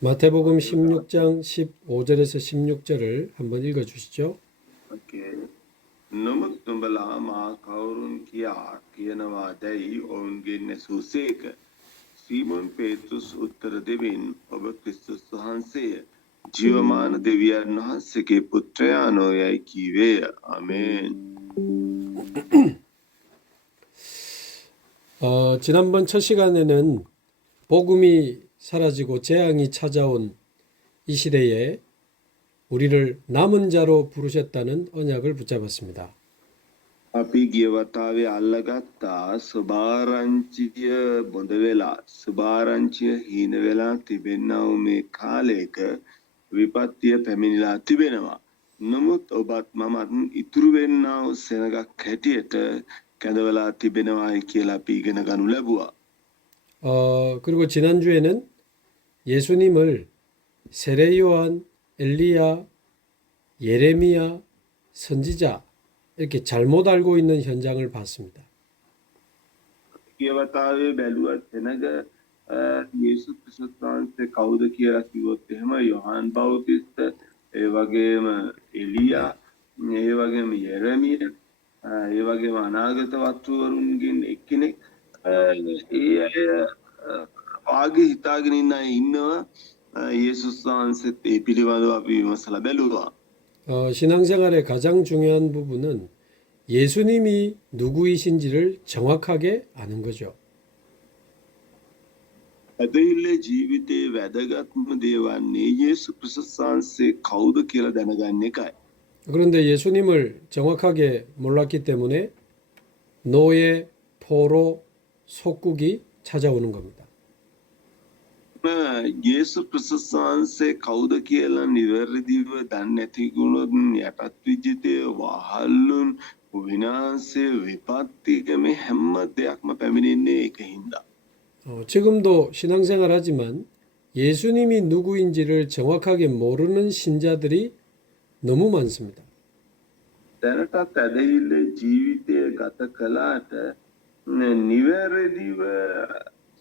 마태복음 16장 15절에서 16절을 한번 읽어 주시죠. Numut tumbala ma kaurun kiya kiyanava dai onge nesusek. Simon Petrus उत्तर Devin अब क्रिस्तुस वහන්සේ ජීවමාන දෙවියන් වහන්සේගේ පුත්‍රයා නොයයි කීවේය. 아멘. 지난번 첫 시간에는 복음이 사라지고 재앙이 찾아온 이 시대에 우리를 남은 자로 부르셨다는 언약을 붙잡았습니다. අපි ගිය වතාවේ අල්ලගත්තා සුභාරංචිය බොඳ වෙලා සුභාරංචිය හීන වෙලා තිබෙනා වූ මේ කාලයක විපත්තිය පැමිණිලා තිබෙනවා. නමුත් ඔබත් මමත් ඉතුරු වෙන්නා වූ සෙනගක් හැටියට කැඳවලා තිබෙනවායි කියලා අපි ඉගෙන ගනු ලැබුවා. 그리고 지난주에는 예수님을 세례요한, 엘리야, 예레미야, 선지자 이렇게 잘못 알고 있는 현장을 봤습니다. ගිය වතාවේ බැලුවත් සෙනග යේසුස් ක්‍රිස්තුස් වහන්සේ කවුද කියලා කිව්වොත් එහෙම යොහාන් බෞතිස්ත ඒ වගේම එලියා ඒ වගේම යෙරමිය ඒ වගේම අනාගත වස්තුවරුන්ගෙන් එක්කෙනෙක් ඒ අය වාගේ හිතාගෙන ඉන්න අය ඉන්නවා. යේසුස් වහන්සේත් ඒ පිළිබඳව අපි විමසලා බැලුවා. 신앙생활의 가장 중요한 부분은 예수님이 누구이신지를 정확하게 아는 거죠. ඇදහිල්ලේ ජීවිතයේ වැදගත්ම දේ වන්නේ යේසුස් ක්‍රිස්තුස් වහන්සේ කවුද කියලා දැනගන්න එකයි. 그런데 예수님을 정확하게 몰랐기 때문에 노예, 포로, 속국이 찾아오는 겁니다. යේසුස් ක්‍රිස්තුස් වහන්සේ කවුද කියලා නිවැරදිව දන්නේ නැති වුණොත් යටත් විජිතේ වහල්ලුන් විනාශය විපත්තික මේ හැම දෙයක්ම පැමිණෙන්නේ ඒකින්ද. 지금도 신앙생활 하지만 예수님이 누구인지를 정확하게 모르는 신자들이 너무 많습니다. දැනටත් ඇදහිල්ලේ ජීවිතය ගත කළාට නිවැරදිව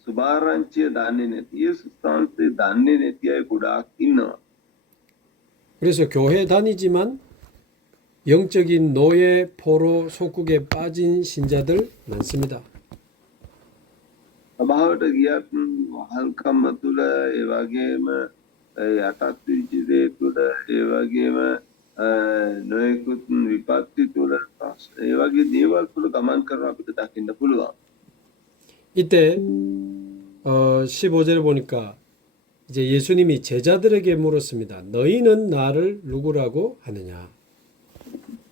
සුභාරංචිය දන්නේ නැති යේසුස් වහන්සේ දන්නේ නැති අය ගොඩාක් ඉන්නවා. 그래서 교회 다니지만 영적인 노예, 포로, 속국에 빠진 신자들 많습니다. සභාවට ගියත් වහල්කම තුළ ඒ වගේම යටත් විජිතේ තුළ ඒ වගේම නොයෙකුත් විපත්ති තුළ ඒ වගේ දේවල් තුළ ගමන් කරන අපිට දකින්න පුළුවන්. 이때 15절에 보니까 이제 예수님이 제자들에게 물었습니다. 너희는 나를 누구라고 하느냐?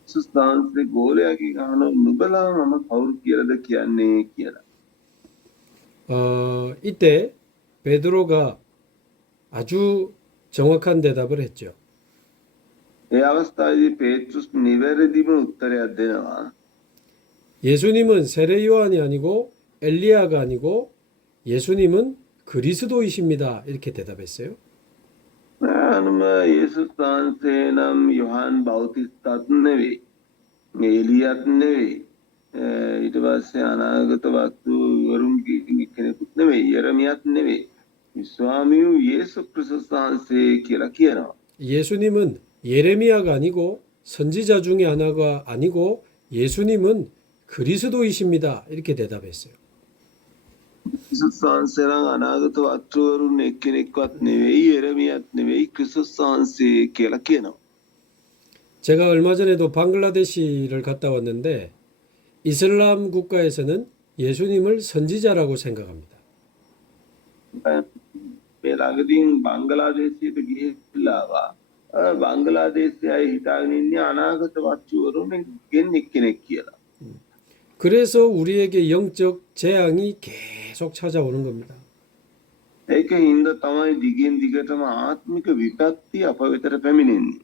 යේසුස් වහන්සේ ගෝලයාගේ අහනවා නුඹලා මම කවුරු කියලාද කියන්නේ කියලා. 이때 베드로가 아주 정확한 대답을 했죠. ඒ අවස්ථාවේදී පේත්‍රුස් නිවැරදිම උත්තරයක් දෙනවා. 예수님은 세례 요한이 아니고 엘리야가 아니고 예수님은 그리스도이십니다. 이렇게 대답했어요. අනුම යේසුස් වහන්සේ නම් යොහාන් බෞතිස්තත් නෙවෙයි. එලියත් නෙවෙයි. ඊට පස්සේ අනාගත වස්තුවරුන්ගේ කෙනෙකුත් නෙවෙයි. යෙරමියත් නෙවෙයි. ස්වාමියෝ යේසුස් ක්‍රිස්තුස් වහන්සේ කියලා කියනවා. 예수님은 예레미야가 아니고 선지자 중에 하나가 아니고 예수님은 그리스도이십니다. 이렇게 대답했어요. යේසුස් වහන්සේ랑 අනාගත වස්තුවරුන් එක්කෙනෙක්වත් නෙවෙයි. යෙරමියත් නෙවෙයි. ක්‍රිස්තුස් වහන්සේ කියලා කියනවා. 제가 얼마 전에도 방글라데시를 갔다 왔는데 이슬람 국가에서는 예수님을 선지자라고 생각합니다. මේ ළඟදීන් බංගලාදේශයට ගිහිල්ලා ආවා. බංගලාදේශයේ අය හිතාගෙන ඉන්නේ අනාගත වස්තුවරුන් එක්කෙනෙක් කියලා. 그래서 우리에게 영적 재앙이 계속 찾아오는 겁니다. ඒකින්ද තමයි දිගින් දිගටම ආත්මික විපත්ති අප වෙතට පැමිණෙන්නේ.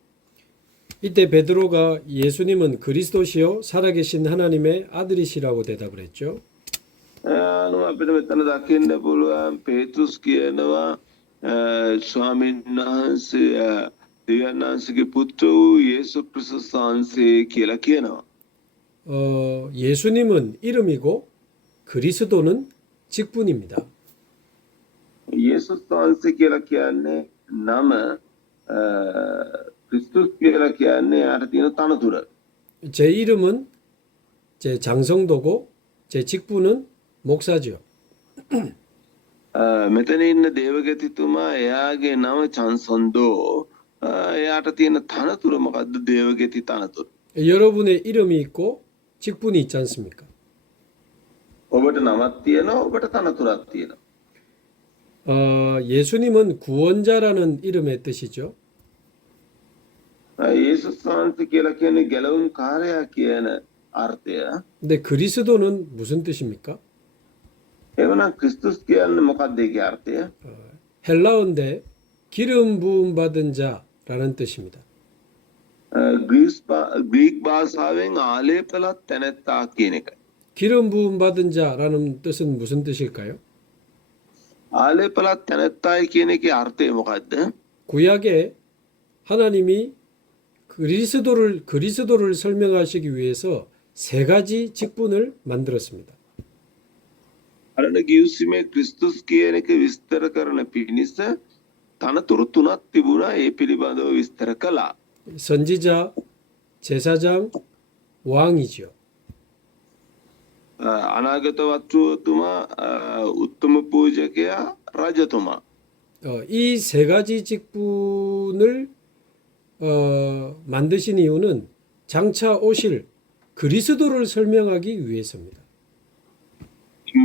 이때 베드로가 예수님은 그리스도시요 살아계신 하나님의 아들이시라고 대답을 했죠. අපිට මෙතන දකින්න පුළුවන් පේතුස් කියනවා ස්වාමීන් වහන්සේ දෙවියන් වහන්සේගේ පුත්‍ර වූ යේසුස් ක්‍රිස්තුස් වහන්සේ කියලා කියනවා. 예수님은 이름이고 그리스도는 직분입니다. යේසුස් වහන්සේ කියලා කියන්නේ නම ක්‍රිස්තුස් කියලා කියන්නේ යාට තියෙන තනතුර. 제 이름은 제 장성도고 제 직분은 목사지요. මෙතන ඉන්න දේවගතිතුමා එයාගේ නම චන්සොන්දෝ එයාට තියෙන තනතුර මොකද්ද දේවගති තනතුර? 여러분의 이름이 있고 직분이 있지 않습니까? ඔබට නමක් තියෙනවා ඔබට තනතුරක් තියෙනවා. 예수님은 구원자라는 이름의 뜻이죠. යේසුස් වහන්සේ කියලා කියන්නේ ගැලවුම් කාර්යය කියන අර්ථය. 근데 그리스도는 무슨 뜻입니까? එවනම් ක්‍රිස්තුස් කියන්නේ මොකක්ද ඒකේ අර්ථය? 헬라어인데 기름 부음 받은 자라는 뜻입니다. ග්‍රීක් භාෂාවෙන් ආලේපලත් තැනැත්තා කියන එකයි. 기름 부음 받은 자라는 뜻은 무슨 뜻일까요? ආලේපලත් තැනැත්තායි කියන එකේ අර්ථය මොකද්ද? 구약에 하나님이 그리스도를 설명하시기 위해서 세 가지 직분을 만들었습니다. අරණ ගිවිසුමේ ක්‍රිස්තුස් කියන එක විස්තර කරන පිණිස තනතුරු තුනක් තිබුණා ඒ පිළිබඳව විස්තර කළා. 선지자, 제사장, 왕이지요. අනාගත වක්තෘතුමා උත්තම පූජකයා රජතුමා. 이 세 가지 직분을 만드신 이유는 장차 오실 그리스도를 설명하기 위해서입니다.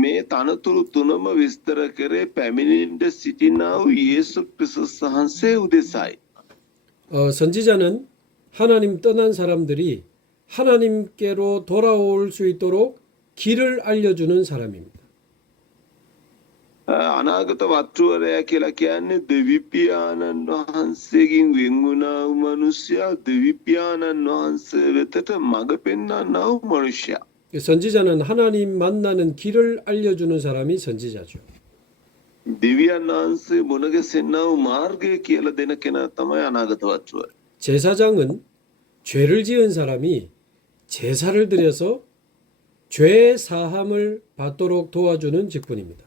මේ තනතුරු තුනම විස්තර කරේ පැමිණෙන්න සිටිනා වූ 예수 ක්‍රිස්තුස් වහන්සේ උදෙසායි. 선지자는 하나님 떠난 사람들이 하나님께로 돌아올 수 있도록 길을 알려주는 사람입니다. අනාගත වක්තෘවරයා කියලා කියන්නේ දෙවිපියාණන් වහන්සේගෙන් වෙන් වුණා වූ මිනිසයා දෙවිපියාණන් වහන්සේ වෙතට මඟ පෙන්වන්නා වූ මිනිසයා. 선지자는 하나님 만나는 길을 알려주는 사람이 선지자죠. දෙවියන් වහන්සේ මුණ ගැසෙන්නා වූ මාර්ගය කියලා දෙන කෙනා තමයි අනාගත වක්තෘවරයා. 제사장은 죄를 지은 사람이 제사를 드려서 죄 사함을 받도록 도와주는 직분입니다.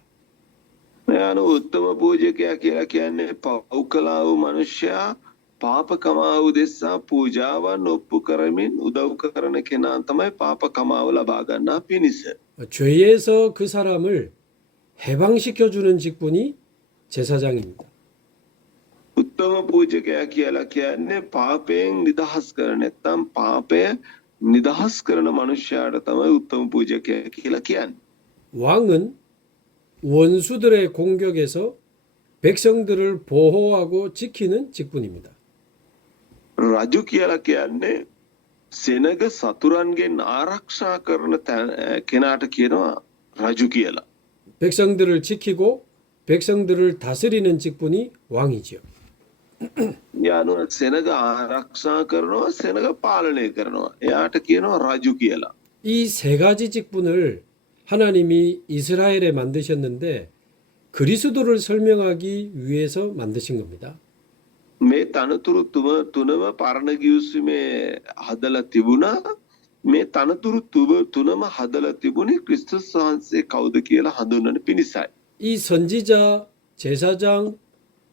මෙයාන උත්තම පූජකයා කියලා කියන්නේ පව් කළා වූ මිනිසයා පාප කමාව උදෙසා පූජාවන් ඔප්පු කරමින් උදව් කරන කෙනා තමයි පාප කමාව ලබා ගන්නා පිණිස. 죄에서 그 사람을 해방시켜주는 직분이 제사장입니다. උත්තම පූජකයා කියලා කියන්නේ පාපයෙන් නිදහස් කරන නැත්නම් පාපය නිදහස් කරන මනුෂ්‍යයාට තමයි උත්තම පූජකයා කියලා කියන්නේ. 왕은 원수들의 공격에서 백성들을 보호하고 지키는 직분입니다. රජු කියලා කියන්නේ සෙනග සතුරන්ගෙන් ආරක්ෂා කරන කෙනාට කියනවා රජු කියලා. 백성들을 지키고 백성들을 다스리는 직분이 왕이지요. යානුව සෙනග ආරක්ෂා කරනවා සෙනග පාලනය කරනවා. එයාට කියනවා රජු කියලා. 이 세 가지 직분을 하나님이 이스라엘에 만드셨는데 그리스도를 설명하기 위해서 만드신 겁니다. මේ තනතුරු තුනම පරණ ගිවිසුමේ හදලා තිබුණා. මේ තනතුරු තුනම හදලා තිබුණේ ක්‍රිස්තුස් වහන්සේ කවුද කියලා හඳුන්වන පිණිසයි. 이 선지자, 제사장,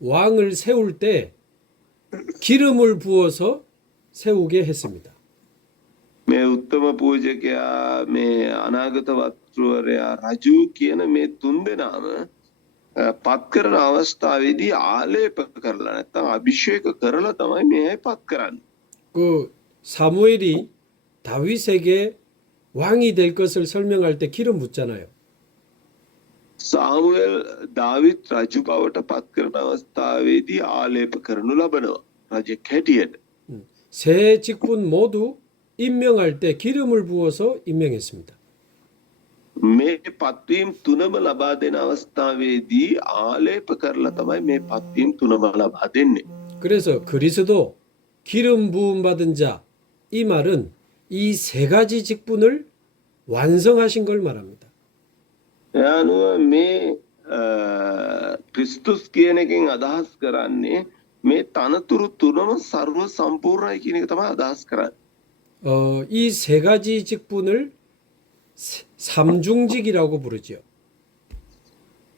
왕을 세울 때 기름을 부어서 세우게 했습니다. මේ උත්තම පූජකයා මේ අනාගත වක්තෘවරයා රජු කියන මේ තුන්දෙනාම පත් කරන අවස්ථාවේදී ආලේප කරලා නැත්නම් අභිෂේක කරලා තමයි මේ අය පත් කරන්නේ. 그 사무엘이 다윗에게 왕이 될 것을 설명할 때 기름 붓잖아요. සාමුවෙල් දාවිත් රජු බවට පත් කරන අවස්ථාවේදී ආලේප කරනු ලබනවා රජෙක් හැටියට. 세 직분 모두 임명할 때 기름을 부어서 임명했습니다. මේ පත්වීම් තුනම ලබා දෙන අවස්ථාවේදී ආලේප කරලා තමයි මේ පත්වීම් තුනම ලබා දෙන්නේ. 그래서 그리스도 기름 부음 받은 자 이 말은 이 세 가지 직분을 완성하신 걸 말합니다. එයානුව මේ ක්‍රිස්තුස් කියන එකෙන් අදහස් කරන්නේ මේ තනතුරු තුනම ਸਰව සම්පූර්ණයි කියන එක තමයි අදහස් කරන්නේ. 이 세 가지 직분을 삼중직이라고 부르죠.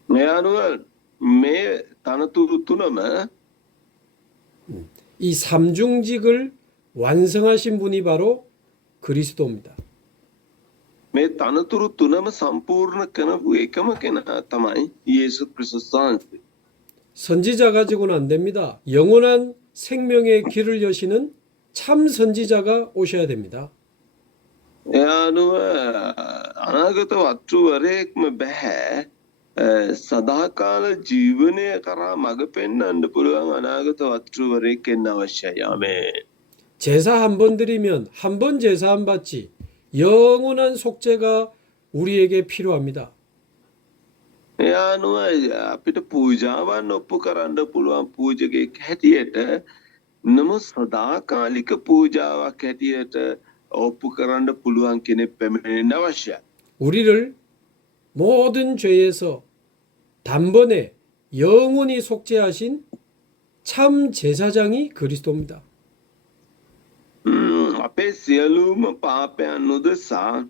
මේ අනුව මේ තනතුරු තුනම 이 삼중직을 완성하신 분이 바로 그리스도입니다. මේ තනතුරු තුනම සම්පූර්ණ කරපු එකම කෙනා තමයි 예수 그리스도ස් වහන්සේ. 선지자 가지고는 안 됩니다. 영원한 생명의 길을 여시는 참 선지자가 오셔야 됩니다. එයා අනුව අනාගත වස්තුවරයෙක්ම බෑ සදාකාල ජීවනය කරා මඟ පෙන්වන්න පුළුවන් අනාගත වස්තුවරයෙක් එන්න අවශ්‍යයි. ආමේන්. 제사 한 번 드리면 한 번 제사 안 받지 영원한 속죄가 우리에게 필요합니다. එයා අනුව අපිට පූජාවන් ඔප්පු කරන්න පුළුවන් පූජකෙක් හැටියට නමුත් සදාකාලික පූජාවක් හැටියට ඔප්පු කරන්න පුළුවන් කෙනෙක් පැමිණෙන්න අවශ්‍යයි. 우리를 모든 죄에서 단번에 영원히 속죄하신 참 제사장이 그리스도입니다. අපේ සියලුම පාපයන් උදෙසා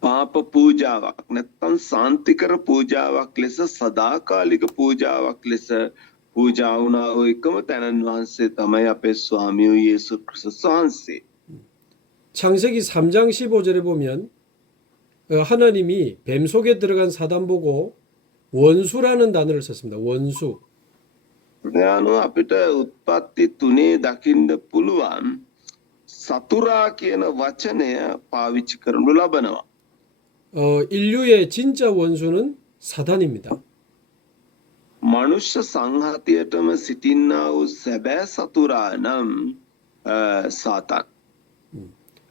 පාප පූජාවක් නැත්නම් සාන්තිකර පූජාවක් ලෙස සදාකාලික පූජාවක් ලෙස පූජා වුණා වූ එකම තැනන් වහන්සේ තමයි අපේ ස්වාමියෝ 예수 그리스도ස් වහන්සේ. 창세기 3장 15절에 보면 하나님이 뱀 속에 들어간 사단 보고 원수라는 단어를 썼습니다. 원수. ඥානෝ අපිට උත්පත්ති තුනේ දකින්න පුළුවන් සතුරා කියන වචනය පාවිච්චි කරනු ලබනවා. 인류의 진짜 원수는 사단입니다. මනුෂ්‍ය සංහතියටම සිටින්නා වූ සැබෑ සතුරා නම් සාතන්.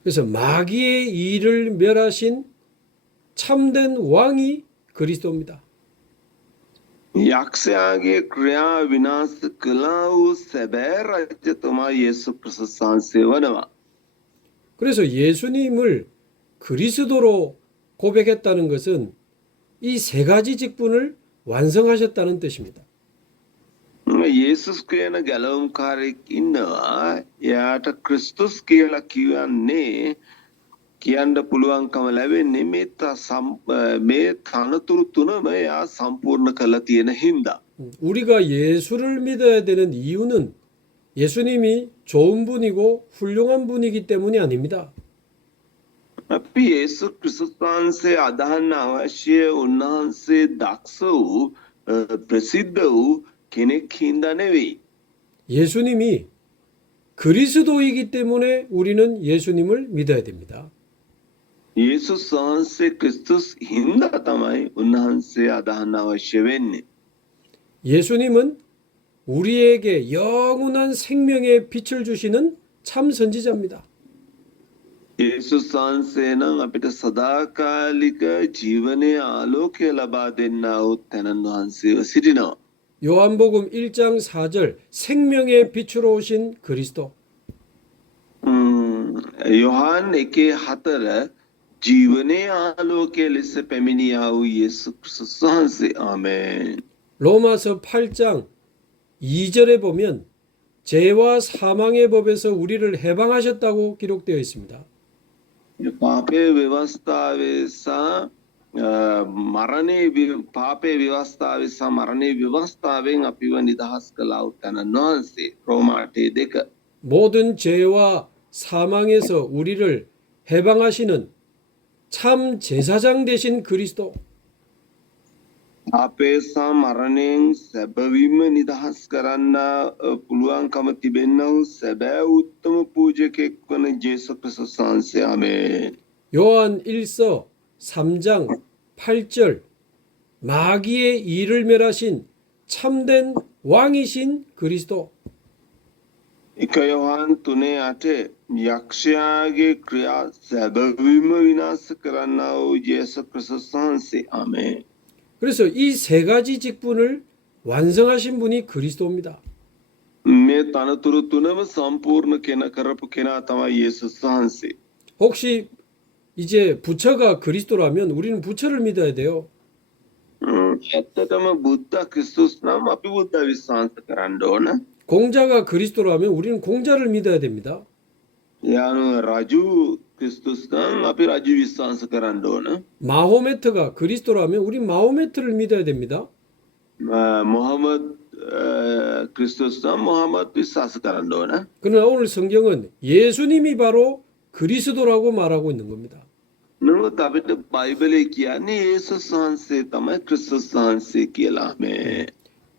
그래서 마귀의 일을 멸하신 참된 왕이 그리스도입니다. යක්ෂයාගේ ක්‍රියා විනාශ කළා වූ සැබෑ රජතුමා 예수 그리스도ස් වහන්සේ වනවා. 그래서 예수님을 그리스도로 고백했다는 것은 이 세 가지 직분을 완성하셨다는 뜻입니다. 예수ස් කියන ගැලවුම්කාරයෙක් ඉන්නවා. එයාට ක්‍රිස්තුස් කියලා කියන්නේ කියන්න පුළුවන්කම ලැබෙන්නේ මේ තනතුරු තුනම එයා සම්පූර්ණ කළා තියෙන හින්දා. 우리가 예수를 믿어야 되는 이유는 예수님이 좋은 분이고 훌륭한 분이기 때문이 아닙니다. අපි 예수 그리스도ස් වහන්සේ අදහන්න අවශ්‍ය උන්වහන්සේ දක්ෂ වූ ප්‍රසිද්ධ වූ කෙනෙක් හින්දා නෙවෙයි. 예수님이 그리스도이기 때문에 우리는 예수님을 믿어야 됩니다. 예수ස් වහන්සේ ක්‍රිස්තුස් හින්දා තමයි උන්වහන්සේ අදහන්න අවශ්‍ය වෙන්නේ. 예수님은 우리에게 영원한 생명의 빛을 주시는 참 선지자입니다. 예수ස් වහන්සේ නම් අපිට සදාකාලික ජීවනයේ ආලෝකය ලබා දෙන්නා වූ තැනන් වහන්සේව සිටිනවා. 요한복음 1장 4절 생명의 빛으로 오신 그리스도. යොහාන් 1:4 ජීවනයේ ආලෝකය ලෙස පැමිණියා වූ 예수 그리스도ස් වහන්සේ. ආමේන්. 로마서 8장 2절에 보면 죄와 사망의 법에서 우리를 해방하셨다고 기록되어 있습니다. පාපේ ව්‍යවස්ථාවේ සහ පාපේ ව්‍යවස්ථාවේ සහ මරණේ ව්‍යවස්ථාවෙන් අපිව නිදහස් කළා වූ තැනන් වහන්සේ. රෝමා 8:2. 모든 죄와 사망에서 우리를 해방하시는 참 제사장 되신 그리스도. පාපේ සහ මරණයෙන් සැබවින්ම නිදහස් කරන්න පුළුවන්කම තිබෙනා වූ සැබෑ උත්තම පූජකෙක් වන 예수 그리스도ස් වහන්සේ. ආමේන්. 요한 1서 3장 8절 마귀의 일을 멸하신 참된 왕이신 그리스도. එක යොහාන් 3:8 යක්ෂයාගේ ක්‍රියා සැබවින්ම විනාශ කරන්නා වූ 예수 그리스도ස් වහන්සේ. ආමේන්. 그래서 이 세 가지 직분을 완성하신 분이 그리스도입니다. මේ තනතුරු තුනම සම්පූර්ණ කරපු කෙනා තමයි 예수ස් වහන්සේ. 혹시 이제 부처가 그리스도라면 우리는 부처를 믿어야 돼요. ඇත්තටම බුද්ධ ක්‍රිස්තුස් නම් අපි බුද්ධ විශ්වාස කරන්න ඕන. 공자가 그리스도라면 우리는 공자를 믿어야 됩니다. යානු රජු ක්‍රිස්තුස් නම් අපි රජු විශ්වාස කරන්න ඕන. 마호메트가 그리스도라면 우린 마호메트를 믿어야 됩니다. මොහමද් 크리스토스나 모하mmad විශ්වාස කරන්න ඕන. 그러나 오늘 성경은 예수님이 바로 그리스도라고 말하고 있는 겁니다. නමුත් අපිට බයිබලයේ කියන්නේ යේසුස් වහන්සේ තමයි ක්‍රිස්තුස් වහන්සේ කියලා මේ.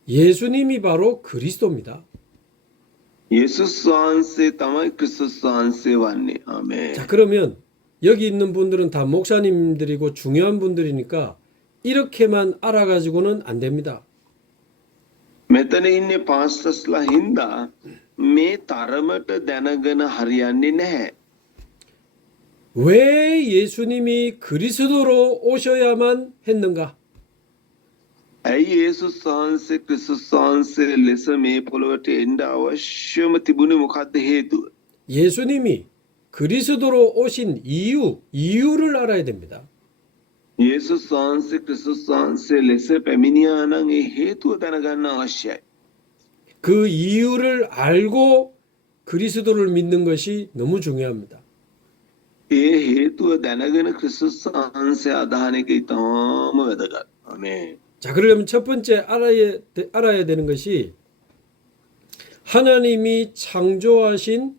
예수님이 바로 그리스도입니다. යේසුස් වහන්සේ තමයි ක්‍රිස්තුස් වහන්සේ වන්නේ. ආමේන්. 자, 그러면 여기 있는 분들은 다 목사님들이고 중요한 분들이니까 이렇게만 알아가지고는 안 됩니다. මෙතන ඉන්නේ පාස්ටර්ස්ලා හින්දා මේ තරමට දැනගෙන හරියන්නේ නැහැ. 왜 예수님이 그리스도로 오셔야만 했는가? ඇයි යේසුස් වහන්සේ ක්‍රිස්තුස් වහන්සේ ලෙස මේ පොළොවට එන්න අවශ්‍යම තිබුණේ මොකක්ද හේතුව? 예수님이 그리스도로 오신 이유를 알아야 됩니다. යේසුස් වහන්සේ ක්‍රිස්තුස් වහන්සේ ලෙස පැමිණියා නම් ඒ හේතුව දැනගන්න අවශ්‍යයි. 그 이유를 알고 그리스도를 믿는 것이 너무 중요합니다. ඒ හේතුව දැනගෙන ක්‍රිස්තුස් වහන්සේ අදහන එක ඉතාම වැදගත්. ආමේන්. 자, 그러려면 첫 번째 알아야 되는 것이 하나님이 창조하신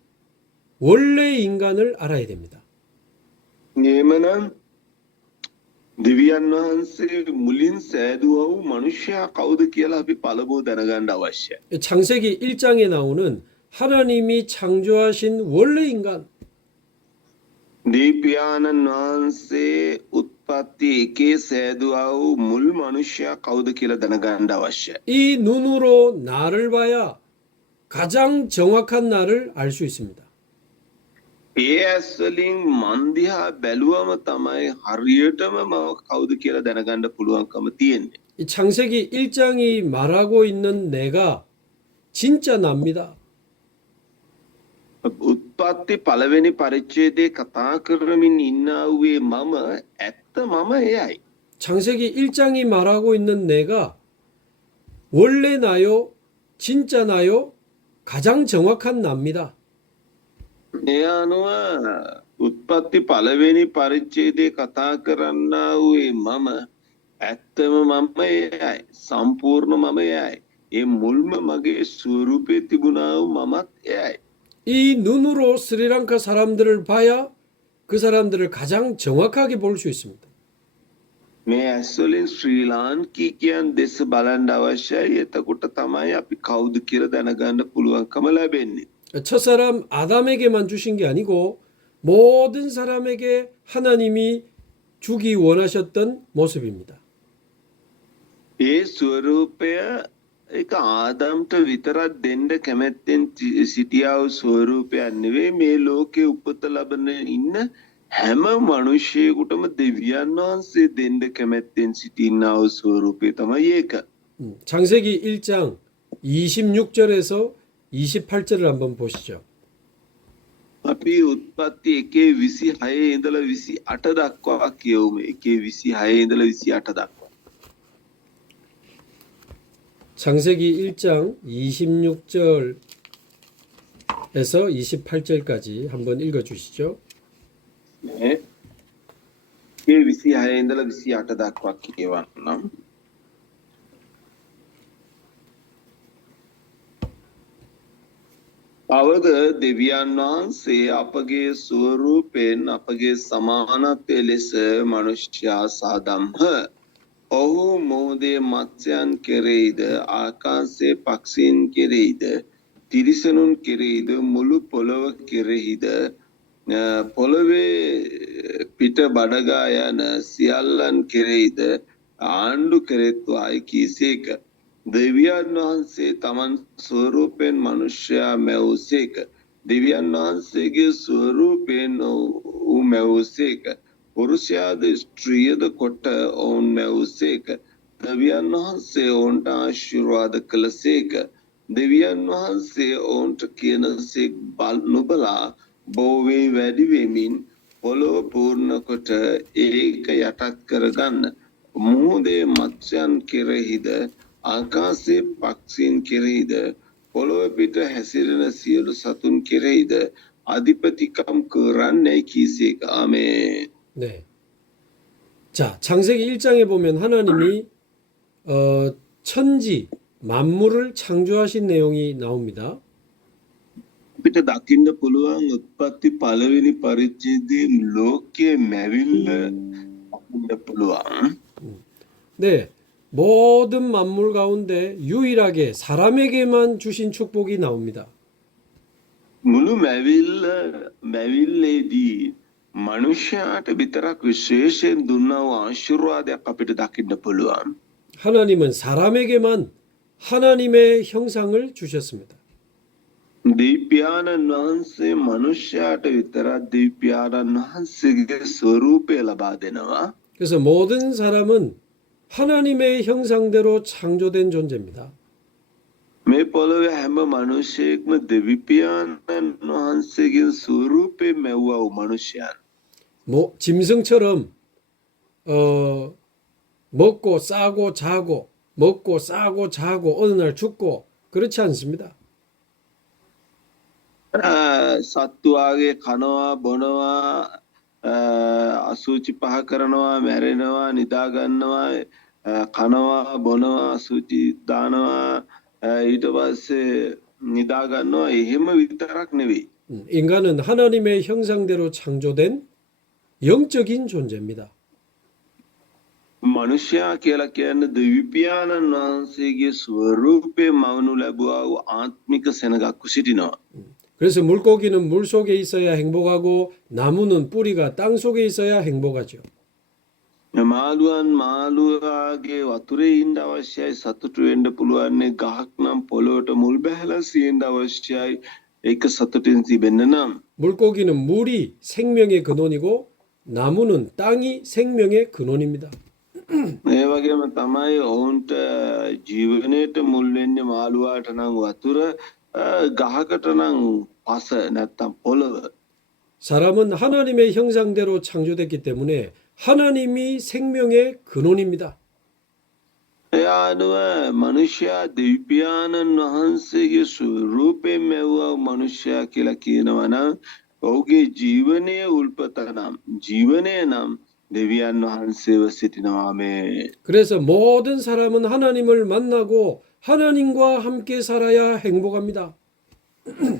원래 인간을 알아야 됩니다. එහෙමනම් දෙවියන් වහන්සේ මුලින් සෑදුවා වූ මනුෂ්‍යයා කවුද කියලා අපි පළමුව දැනගන්න අවශ්‍යයි. 창세기 1장에 나오는 하나님이 창조하신 원래 인간, දීපියාණන් වහන්සේ උත්පත්ති එකේ සෑදුවා වූ මුල් මනුෂ්‍යයා කවුද කියලා දැනගන්න අවශ්‍යයි. 이 눈으로 나를 봐야 가장 정확한 나를 알 수 있습니다. ඒ ඇස් වලින් මන් දිහා බැලුවම තමයි හරියටම මම කවුද කියලා දැනගන්න පුළුවන්කම තියෙන්නේ. 이 창세기 1장이 말하고 있는 내가 진짜 납니다. උත්පත්ති පළවෙනි පරිච්ඡේදයේ කතා කරමින් ඉන්නා වූ මම ඇත්ත මම එයයි. 창세기 1장이 말하고 있는 내가 원래 나요, 진짜 나요, 가장 정확한 나입니다. ඒ අනුව උත්පත්ති පළවෙනි පරිච්ඡේදයේ කතා කරන්නා වූ මම ඇත්තම මම එයයි. සම්පූර්ණ මම එයයි. ඒ මුල්ම මගේ ස්වරූපේ තිබුණා වූ මමත් එයයි. 이 눈으로 스리랑카 사람들을 봐야 그 사람들을 가장 정확하게 볼 수 있습니다. මේ ඇස් වලින් ශ්‍රී ලාංකිකයන් දෙස බලන්න අවශ්‍යයි. එතකොට තමයි අපි කවුද කියලා දැනගන්න පුළුවන්කම ලැබෙන්නේ. 첫사람 아담에게만 주신 게 아니고 모든 사람에게 하나님이 주기 원하셨던 모습입니다. ඒ ස්වරූපය ඒක ආදම්ට විතරක් දෙන්න කැමැත්තෙන් සිටියා වූ ස්වරූපයක් නෙවෙයි මේ ලෝකේ උපත ලබන ඉන්න හැම මිනිසෙකුටම දෙවියන් වහන්සේ දෙන්න කැමැත්තෙන් සිටිනා වූ ස්වරූපය තමයි ඒක. 창세기 1장 26절에서 28절을 한번 보시죠. අපි උත්පත්ති එකේ 26 ඉඳලා 28 දක්වා කියවමු. එකේ 26 ඉඳලා 28 දක්වා. 창세기 1장 26절에서 28절까지 한번 읽어 주시죠. 네. එකේ 26 ඉඳලා 28 දක්වා කියවන්නම්. අවද දෙවියන් වහන්සේ අපගේ ස්වරූපයෙන් අපගේ සමානත්වය ලෙස මනුෂ්‍යයා සාදම්හ. ඔහු මොහොතේ මත්ස්‍යයන් කෙරෙහිද ආකාශයේ පක්ෂීන් කෙරෙහිද තිරිසනුන් කෙරෙහිද මුළු පොළොව කෙරෙහිද පොළොවේ පිට බඩගා යන සියල්ලන් කෙරෙහිද ආණ්ඩු කෙරෙත්වායි කීසේක. දෙවියන් වහන්සේ තමන් ස්වරූපයෙන් මනුෂ්‍යයා මැවූසේක. දෙවියන් වහන්සේගේ ස්වරූපයෙන් ඔහු මැවූසේක. පුරුෂයාද ස්ත්‍රියද කොට ඔවුන් මැවූසේක. දෙවියන් වහන්සේ ඔවුන්ට ආශිර්වාද කළසේක. දෙවියන් වහන්සේ ඔවුන්ට කියනසේක් නුබලා බොහෝ වැඩි වෙමින් පොළොව පූර්ණ කොට ඒක යටත් කරගන්න. මුහුදේ මත්ස්‍යයන් කෙරෙහිද ආකාශයේ පක්ෂීන් කෙරෙහිද පොළොව පිට හැසිරෙන සියලු සතුන් කෙරෙහිද අධිපතිකම් කරන්නයි කීසේක. ආමේන්. 네. 자, 창세기 1장에 보면 하나님이 천지, 만물을 창조하신 내용이 나옵니다. අපිට දකින්න පුළුවන් උත්පත්ති පළවෙනි පරිච්ඡේදයේ ලෝකයේ මැවිල්ල දකින්න පුළුවන්. 네, 모든 만물 가운데 유일하게 사람에게만 주신 축복이 나옵니다. මුළු මැවිල්ලේදී මනුෂ්‍යයාට විතරක් විශේෂයෙන් දුන්නා වූ ආශිර්වාදයක් අපිට දකින්න පුළුවන්. 하나님은 사람에게만 하나님의 형상을 주셨습니다. දෙවිපියාණන් වහන්සේ මනුෂ්‍යයාට විතරක් දෙවිපියාණන් වහන්සේගේ ස්වරූපය ලබා දෙනවා. 그래서 모든 사람은 하나님의 형상대로 창조된 존재입니다. මේ පොළොවේ හැම මනුෂ්‍යයෙක්ම දෙවිපියාණන් වහන්සේගේ ස්වරූපේ මැව්වා වූ මනුෂ්‍යයන්. 짐승처럼 먹고 싸고 자고 먹고 싸고 자고 어느 날 죽고 그렇지 않습니다. සත්තුවාගේ කනවා බොනවා අසුචි පහ කරනවා මැරෙනවා නිදාගන්නවා කනවා බොනවා අසුචි දානවා ඊට පස්සේ නිදාගන්නවා එහෙම විතරක් නෙවෙයි. 인간은 하나님의 형상대로 창조된 영적인 존재입니다. මනුෂ්‍යයා කියලා කියන්නේ දෙවිපියාණන් වහන්සේගේ ස්වරූපේ මවනු ලැබුවා වූ ආත්මික සෙනගක් සිටිනවා. 그래서 물고기는 물 속에 있어야 행복하고 나무는 뿌리가 땅 속에 있어야 행복하죠. මාළුවන් මාළුවාගේ වතුරේ ඉන්න අවශ්‍යයි සතුටු වෙන්න පුළුවන් ගහක් නම් පොළොවට මුල් බැහැලා සියෙන්න අවශ්‍යයි ඒක සතුටින් තිබෙන්න නම්. 물고기는 물이 생명의 근원이고 나무는 땅이 생명의 근원입니다. ඒ වගේම තමයි ඔවුන්ට ජීවනයේට මුල් වෙන්නේ මාළුවාට නම් වතුර ගහකට නම් පස නැත්තම් පොළව. 사람은 하나님의 형상대로 창조됐기 때문에 하나님이 생명의 근원입니다. ඒ අනුව මනුෂ්‍යයා දෙවිපියාණන් වහන්සේගේ ස්වරූපයෙන් මැවුවා වූ මනුෂ්‍යයා කියලා කියනවා නම් ඔහුගේ ජීවනයේ උල්පත නම් ජීවනය නම් දෙවියන් වහන්සේව සිටිනවා මේ. 그래서 모든 사람은 하나님을 만나고 하나님과 함께 살아야 행복합니다.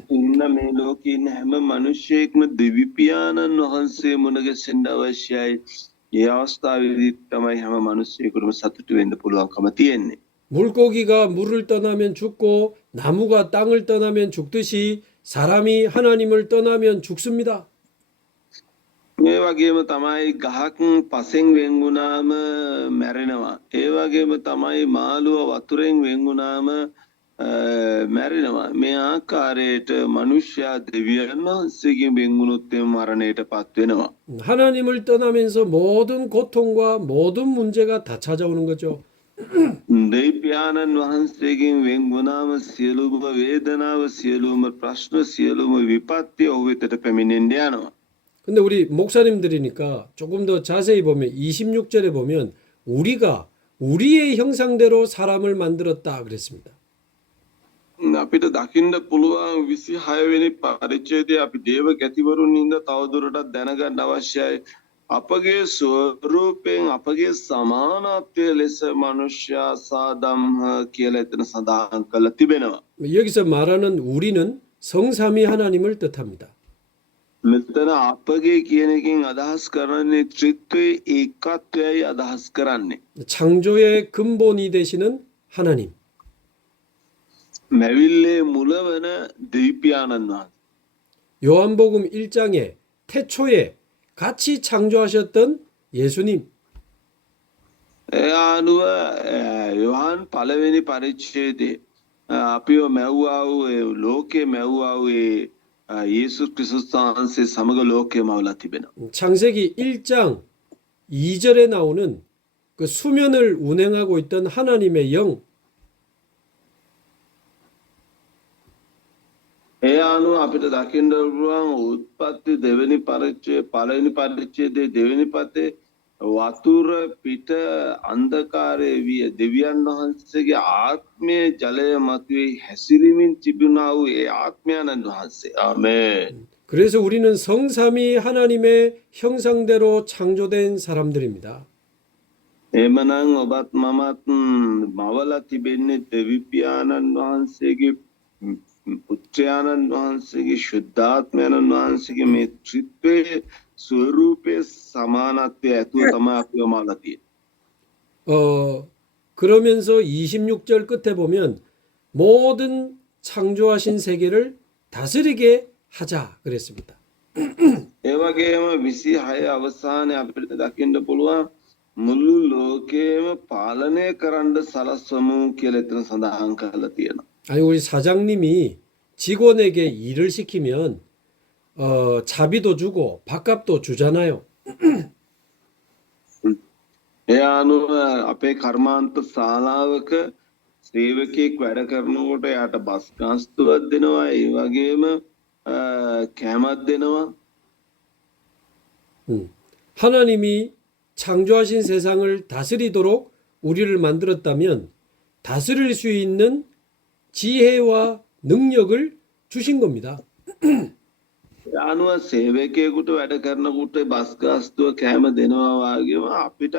ඉන්න මේ ලෝකේ ඉන්න හැම මනුෂ්‍යයෙක්ම දෙවිපියාණන් වහන්සේ මුණ ගැසෙන්න අවශ්‍යයි. ඒ අවස්ථාවේදී තමයි හැම මනුෂ්‍යයෙකුටම සතුටු වෙන්න පුළුවන්කම තියෙන්නේ. 물고기가 물을 떠나면 죽고 나무가 땅을 떠나면 죽듯이 사람이 하나님을 떠나면 죽습니다. මේ වගේම තමයි ගහක් පසෙන් වෙන් වුණාම මැරෙනවා. ඒ වගේම තමයි මාළුව වතුරෙන් වෙන් වුණාම මැරෙනවා. මේ ආකාරයට මනුෂ්‍යයා දෙවියන් වහන්සේගෙන් වෙන් වුණොත් මරණයට පත් වෙනවා. 하나님을 떠나면서 모든 고통과 모든 문제가 다 찾아오는 거죠. දෙවියන් වහන්සේගෙන් වෙන් වුණාම සියලුම වේදනාව සියලුම ප්‍රශ්න සියලුම විපත්ති ඔහු වෙතට පැමිණෙන්න යනවා. 근데 우리 목사님들이니까 조금 더 자세히 보면 26절에 보면 우리가 우리의 형상대로 사람을 만들었다 그랬습니다. අපිට දකින්න පුළුවන් 26 වෙනි පරිච්ඡේදයේ අපි දේව ගැතිවරුන් ඉඳ තවදුරටත් දැනගන්න අවශ්‍යයි. අපගේ ස්වරූපයෙන් අපගේ සමානත්වයේ ලෙස මනුෂ්‍යයා සාදම්හ කියලා එතන සඳහන් කරලා තිබෙනවා. 여기서 말하는 우리는 성삼위 하나님을 뜻합니다. මෙතන අපගේ කියන එකෙන් අදහස් කරන්නේ ත්‍රිත්වයේ ඒකත්වයයි අදහස් කරන්නේ. 창조의 근본이 되시는 하나님. මැවිල්ලේ මුලවන දෙවිපියාණන් වහන්සේ. 요한복음 1장에 태초에 같이 창조하셨던 예수님. ඒ අනුව යොහන් පළවෙනි පරිච්ඡේදයේ අපිව මැව්වා වූ ලෝකේ මැව්වා වූ 예수 그리스도 වහන්සේ සමග ලෝකේ මවලා තිබෙනවා. 창세기 1장 2절에 나오는 그 수면을 운행하고 있던 하나님의 영. ඒ අනුව අපිට දකින්න පුළුවන් උත්පත්ති දෙවෙනි පරිච්ඡේදයේ පළවෙනි පරිච්ඡේදයේ දෙවෙනි පදේ වතුර පිට අන්ධකාරයේ විය දෙවියන් වහන්සේගේ ආත්මයේ ජලය මතුවේ හැසිරීමින් තිබුණා වූ ඒ ආත්මයන්න් වහන්සේ. ආමේන්. 그래서 우리는 성삼위 하나님의 형상대로 창조된 사람들입니다. එමනම් ඔබත් මමත් මවලා තිබෙන්නේ දෙවිපියාණන් වහන්සේගේ පුත්‍රයාණන් වහන්සේගේ ශුද්ධාත්මයණන් වහන්සේගේ මේ ත්‍රිත්වයේ ස්වරූපයේ සමානත්වය ඇතුව තමයි අපිව මවලා තියෙන්නේ. 그러면서 26절 끝에 보면 모든 창조하신 세계를 다스리게 하자 그랬습니다. ඒ වගේම 26 අවසානයේ අපිට දකින්න පුළුවන් මුළු ලෝකයේම පාලනය කරන්න සලස්වමු කියලා එතන සඳහන් කරලා තියෙනවා. 아니 우리 사장님이 직원에게 일을 시키면 자비도 주고 밥값도 주잖아요. ඒ අනුව අපේ කර්මාන්ත ශාලාවක සේවකයෙක් වැඩ කරනකොට එයාට බස් ගාස්තුවක් දෙනවා, ඒ වගේම කෑමක් දෙනවා. 하나님이 창조하신 세상을 다스리도록 우리를 만들었다면 다스릴 수 있는 지혜와 능력을 주신 겁니다. ඒ අනුව සේවකයෙකුට වැඩ කරනකොට බස් ගාස්තුව කෑම දෙනවා වගේම අපිට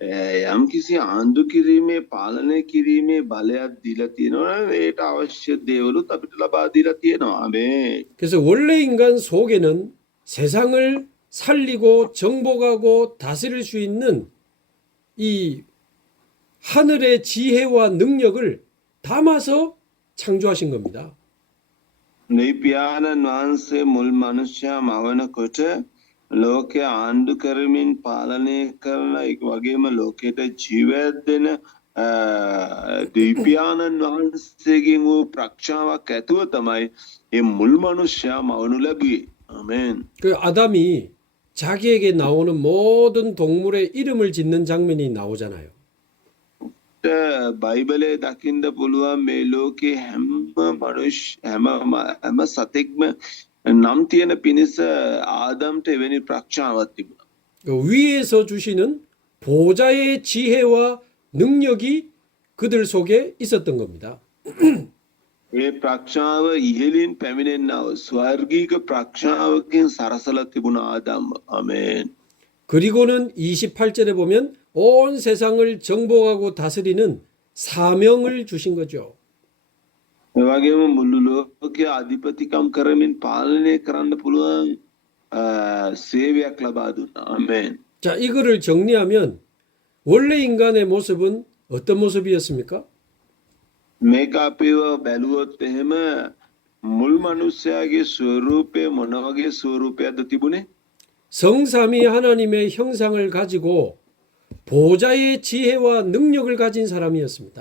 යම්කිසි ආණ්ඩු කිරීමේ පාලනය කිරීමේ බලයක් දීලා තියෙනවා. ඒට අවශ්‍ය දේවලුත් අපිට ලබා දීලා තියෙනවා. ආමේන්. 그래서 원래 인간 속에는 세상을 살리고 정복하고 다스릴 수 있는 이 하늘의 지혜와 능력을 담아서 창조하신 겁니다. පියාණන් වහන්සේ මුල් මනුෂ්‍යයා මවනකොට ලෝකය ආණ්ඩු කරමින් පාලනය කරන එක වගේම ලෝකයට ජීවයක් දෙන දෙවිපියාණන් වහන්සේගෙන් වූ ප්‍රඥාවක් ඇතුව තමයි මේ මුල් මනුෂ්‍යයා මවනු ලැබුවේ. ආමේන්. 그 아담이 자기에게 나오는 모든 동물의 이름을 짓는 장면이 나오잖아요. බයිබලයේ දකින්න පුළුවන් මේ ලෝකේ හැම සතෙක්ම නම් තියෙන පිණිස ආදම්ට එවැනි ප්‍රඥාවක් තිබුණා. 그 위에서 주시는 보좌의 지혜와 능력이 그들 속에 있었던 겁니다. මේ ප්‍රඥාව ඉහළින් පැමිණෙන්නව ස්වර්ගීක ප්‍රඥාවකින් සරසලා තිබුණ ආදම්. ආමේන්. 그리고는 28절에 보면 온 세상을 정복하고 다스리는 사명을 주신 거죠. ඒ වගේම මුළු ලෝකයේ අධිපතිකම් කරමින් පාලනය කරන්න පුළුවන් සේවයක් ලබා දුන්නා. ආමේන්. 자, 이거를 정리하면 원래 인간의 모습은 어떤 모습이었습니까? මේක අපිව බැලුවොත් එහෙම මුල් මනුස්සයාගේ ස්වරූපය මොන වගේ ස්වරූපයක්ද තිබුණේ? 성삼위 하나님의 형상을 가지고 보좌의 지혜와 능력을 가진 사람이었습니다.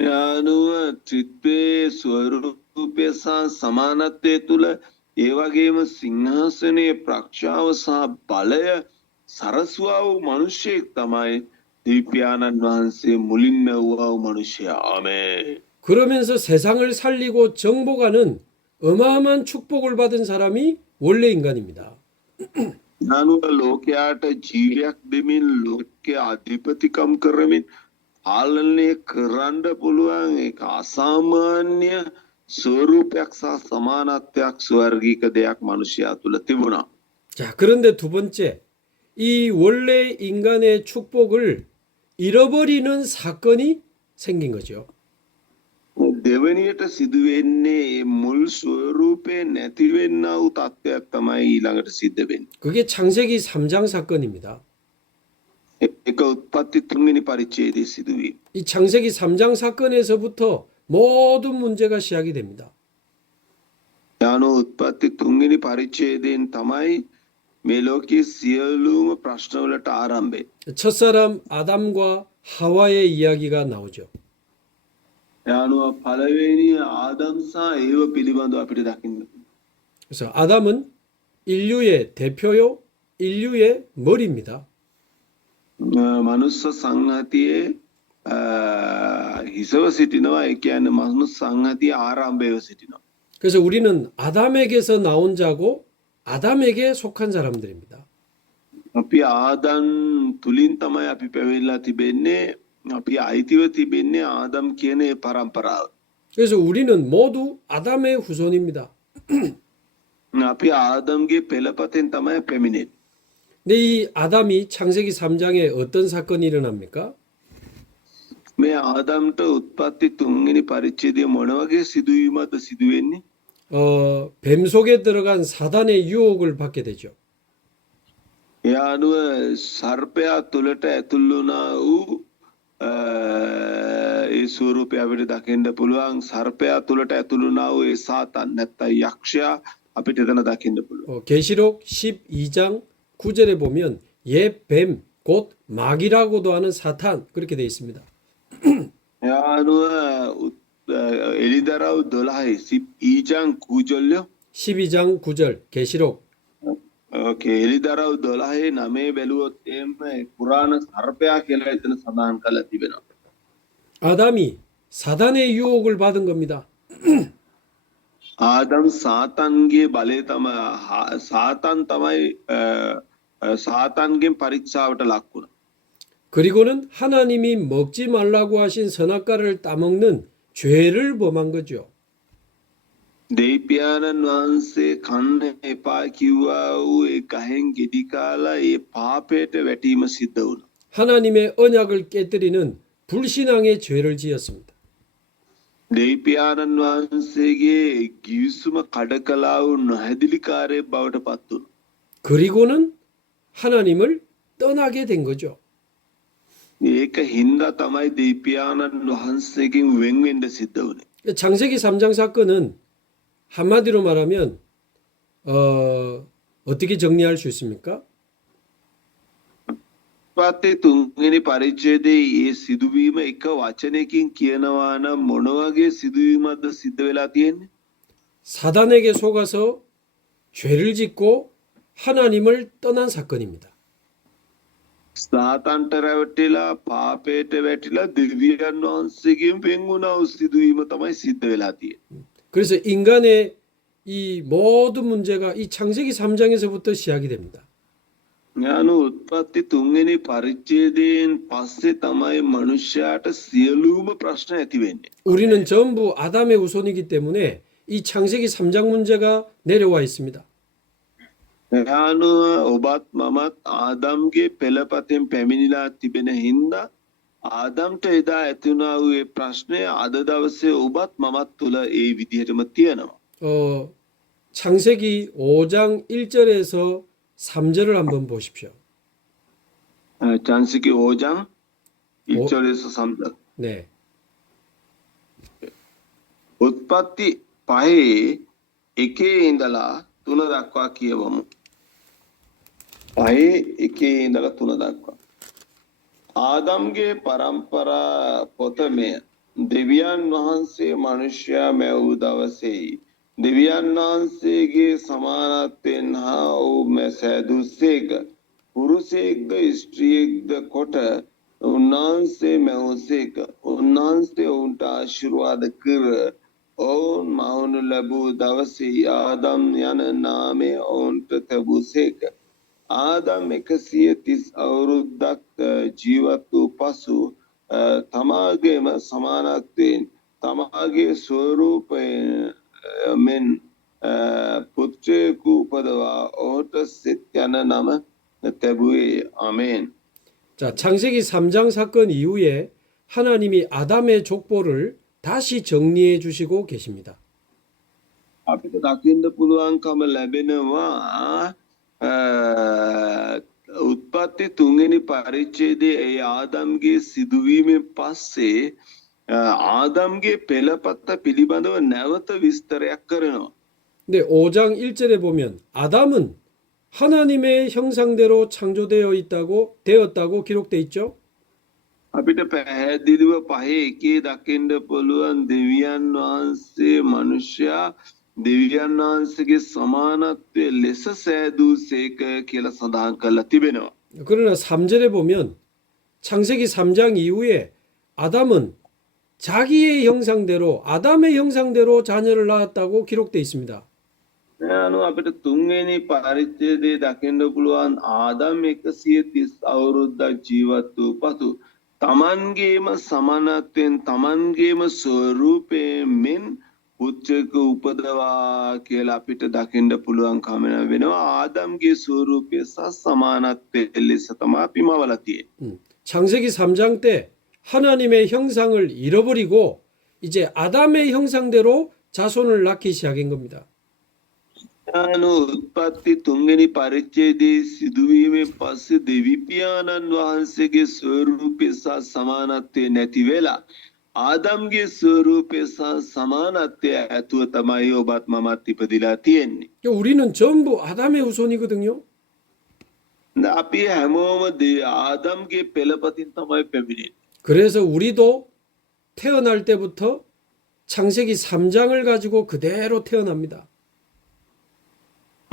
අනුව ත්‍රිත්වයේ ස්වරූපය සහ සමානත්වය තුළ ඒ වගේම සිංහාසනයේ ප්‍රඥාව සහ බලය සරසුවා වූ මනුෂ්‍යයෙක් තමයි දෙවිපියාණන් වහන්සේ මුලින්ම වූ මනුෂ්‍යයා. ආමේන්. 그러면서 세상을 살리고 정복하는 어마어마한 축복을 받은 사람이 원래 인간입니다. අනුව ලෝකයාට ජීවයක් දෙමින් ලෝකයේ අධිපතිකම් කරමින් පාලනය කරන්න පුළුවන් ඒක අසාමාන්‍ය ස්වරූපයක් සහ සමානත්වයක් ස්වර්ගීක දෙයක් මනුෂ්‍යයා තුළ තිබුණා. 자, 그런데 두 번째, 이 원래 인간의 축복을 잃어버리는 사건이 생긴 거죠. දෙවැනියට සිදුවෙන්නේ මුල් ස්වරූපේ නැති වෙන්නා වූ තත්ත්වයක් තමයි ඊළඟට සිද්ධ වෙන්නේ. 그게 창세기 3장 사건입니다. ඒක උත්පත්ති 3වෙනි පරිච්ඡේදයේ සිදුවීම. 이 창세기 3장 사건에서부터 모든 문제가 시작이 됩니다. යානෝ උත්පත්ති 3වෙනි පරිච්ඡේදයෙන් තමයි මේ ලෝකයේ සියලුම ප්‍රශ්නවලට ආරම්භය. 첫사람 아담과 하와의 이야기가 나오죠. යානුව පළවෙනි ආදම් සහ ඒව පිළිබඳව අපිට දකින්න. 그래서 아담은 인류의 대표요, 인류의 머리입니다. මනුස්ස සංහතියේ හිසව සිටිනවා. ඒ කියන්නේ මනුස්ස සංහතිය ආරම්භයව සිටිනවා. 그래서 우리는 아담에게서 나온 자고 아담에게 속한 사람들입니다. අපි ආදම් තුලින් තමයි අපි පැවිදිලා තිබෙන්නේ. අපි අයිතිව තිබෙන්නේ ආදම් කියන ඒ පරම්පරාව. 그래서 우리는 모두 아담의 후손입니다. අපි ආදම්ගේ පෙළපතෙන් තමයි පැමිණෙන්නේ. 근데 이 아담이 창세기 3장에 어떤 사건이 일어납니까? මේ ආදම්ට උත්පත්ති තුන්වෙනි පරිච්ඡේදය මොන වගේ සිදුවීමක්ද සිදුවෙන්නේ? 뱀 속에 들어간 사단의 유혹을 받게 되죠. ඒ අනුව සර්පයා තුළට ඇතුල් වුණා වූ ඒ ස්වරූපය අපිට දකින්න පුළුවන්. සර්පයා තුළට ඇතුල් වුණා වූ ඒ සාතන් නැත්නම් යක්ෂයා අපිට එතන දකින්න පුළුවන්. 계시록 12장 9절에 보면 옛 뱀, 곧 마귀라고도 하는 사탄 그렇게 되어 있습니다. ඒ අනුව එලිදරව් 12 ඊජං කුජල්ය 12장 9절 계시록 ඕකේ එලිදරව් 12 9 බැලුවොත් එම්ම පුරාණ සර්පයා කියලා එතන සඳහන් කරලා තිබෙනවා. 아담이 사단의 유혹을 받은 겁니다. ආදම් සාතන්ගේ බලය තමයි සාතන් තමයි සාතන්ගෙන් පරීක්ෂාවට ලක් වුණා. 그리고는 하나님이 먹지 말라고 하신 선악과를 따먹는 죄를 범한 거죠. දෙවියන්න් වහන්සේ කන්න එපා කිව්වා වූ ඒ ගහෙන් ගෙඩි කාලා ඒ පාපයට වැටීම සිද්ධ වුණා. 하나님의 언약을 깨뜨리는 불신앙의 죄를 지었습니다. දෙවියන්න් වහන්සේගේ ගිවිසුම කඩ කළා වූ නොහැදිලිකාරයෙක් බවට පත් වුණා. 그리고는 하나님을 떠나게 된 거죠. ඒක හින්දා තමයි දෙවියන්න් වහන්සේගෙන් වෙන් වෙන්න සිද්ධ වුණේ. 창세기 3장 사건은 한마디로 말하면 어떻게 정리할 수 있습니까? පත්තේ තුන්වෙනි පරිච්ඡේදයේ ඒ සිදුවීම එක වචනයකින් කියනවා නම් මොන වගේ සිදුවීමක්ද සිද්ධ වෙලා තියෙන්නේ? 사단에게 속아서 죄를 짓고 하나님을 떠난 사건입니다. සාතන්ට රැවටිලා පාපයට වැටිලා දෙවියන් වහන්සේගෙන් වෙන් වුණා වූ සිදුවීම තමයි සිද්ධ වෙලා තියෙන්නේ. 그래서 인간의 이 모든 문제가 이 창세기 3장에서부터 시작이 됩니다. ඥාන උත්පත්ති තුන්වෙනි පරිච්ඡේදයෙන් පස්සේ තමයි මනුෂ්‍යයාට සියලුම ප්‍රශ්න ඇති වෙන්නේ. 우리는 전부 아담의 후손이기 때문에 이 창세기 3장 문제가 내려와 있습니다. ඥාන ඔබත් මමත් ආදම්ගේ පෙළපතෙන් පැමිණිලා තිබෙන හින්දා ආදම්ට එදා ඇති වුණා වූ ඒ ප්‍රශ්නය අද දවසේ ඔබත් මමත් තුළ ඒ විදිහටම තියෙනවා. 창세기 5장 1절에서 3절을 한번 보십시오. 창세기 5장 1절에서 3절. 네. උත්පත්ති 5 එකේ ඉඳලා 3 දක්වා කියවමු. 5 එකේ ඉඳලා 3 දක්වා. ආදම්ගේ පරම්පරා පොත මෙය. දෙවියන් වහන්සේ මනුෂ්‍යයා මැවූ දවසේයි දෙවියන් වහන්සේගේ සමානත්වයෙන් හා ඔහු මැසෑදුසේක. පුරුෂයෙක්ද ස්ත්‍රියෙක්ද කොට උන්වහන්සේ මැවූසේක. උන්වහන්සේ ඔවුන්ට ආශිර්වාද කර ඔවුන් මවනු ලැබූ දවසේ ආදම් යන නාමය ඔවුන්ට තැබූසේක. ආදම් 130 අවුරුද්දක් ජීවත් වූ පසු තමාගේම සමානත්වයෙන් තමාගේ ස්වරූපයෙන් මෙන් පුත්‍රයෙකු උපදවා ඔහුට සෙත් යන නම තැබුවේ. 아멘. 자, 창세기 3장 사건 이후에 하나님이 아담의 족보를 다시 정리해 주시고 계십니다. අපිට දකින්න පුළුවන්කම ලැබෙනවා උත්පත්ති තුන්වෙනි පරිච්ඡේදයේ ඒ ආදම්ගේ සිදුවීමෙන් පස්සේ ආදම්ගේ පෙළපත පිළිබඳව නැවත විස්තරයක් කරනවා. 근데 5장 1절에 보면 아담은 하나님의 형상대로 창조되어 되었다고 기록돼 있죠. අපිට පැහැදිලිව පහේ එකේ දකින්න පුළුවන් දෙවියන් වහන්සේ මනුෂ්‍යයා දෙවියන් වහන්සේගේ සමානත්වයේ ලෙස සෑදූසේක කියලා සඳහන් කරලා තිබෙනවා. 그러나 3절에 보면 창세기 3장 이후에 아담은 자기의 형상대로 아담의 형상대로 자녀를 낳았다고 기록돼 있습니다. අනුව අපිට තුන්වෙනි පරිච්ඡේදයේ දකින්න පුළුවන් ආදම් 130 අවුරුද්දක් ජීවත් වූ පසු තමන්ගේම සමානත්වයෙන් තමන්ගේම ස්වරූපයෙන් මෙන් පුච්චක උපදවා කියලා අපිට දකින්න පුළුවන්කම වෙනවා. ආදම්ගේ ස්වරූපය සහ සමානත්වයේ ලෙස තමයි අපි මවලා තියෙන්නේ. 창세기 3장 때 하나님의 형상을 잃어버리고 이제 아담의 형상대로 자손을 낳기 시작한 겁니다. උත්පත්ති තුන්වෙනි පරිච්ඡේදයේ සිදුවීමෙන් පස්සේ දෙවි පියාණන් වහන්සේගේ ස්වරූපය සහ සමානත්වය නැති වෙලා ආදම්ගේ ස්වරූපය සහ සමානත්වය ඇතුව තමයි ඔබත් මමත් ඉපදිලා තියෙන්නේ. 우리는 전부 아담의 후손이거든요. 근데 අපි හැමෝම ආදම්ගේ පෙළපතින් තමයි පැමිණෙන්නේ. 그래서 우리도 태어날 때부터 창세기 3장을 가지고 그대로 태어납니다.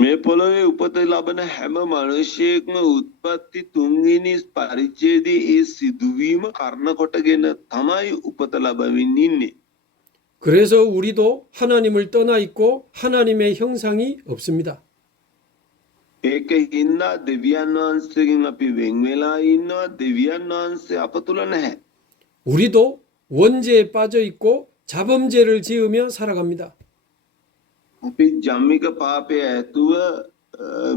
මේ පොළොවේ උපත ලබන හැම මිනිසෙක්ම උත්පත්ති තුන්වෙනි පරිච්ඡේදයේ ඒ සිදුවීම කර්ණ කොටගෙන තමයි උපත ලබමින් ඉන්නේ. 그래서 우리도 하나님을 떠나 있고 하나님의 형상이 없습니다. ඒක හින්දා දෙවියන් වහන්සේගෙන් අපි වෙන් වෙලා ඉන්නවා. දෙවියන් වහන්සේ අප තුල නැහැ. 우리도 원죄에 빠져 있고 자범죄를 지으며 살아갑니다. අපි ජම්මික පාපය ඇතුව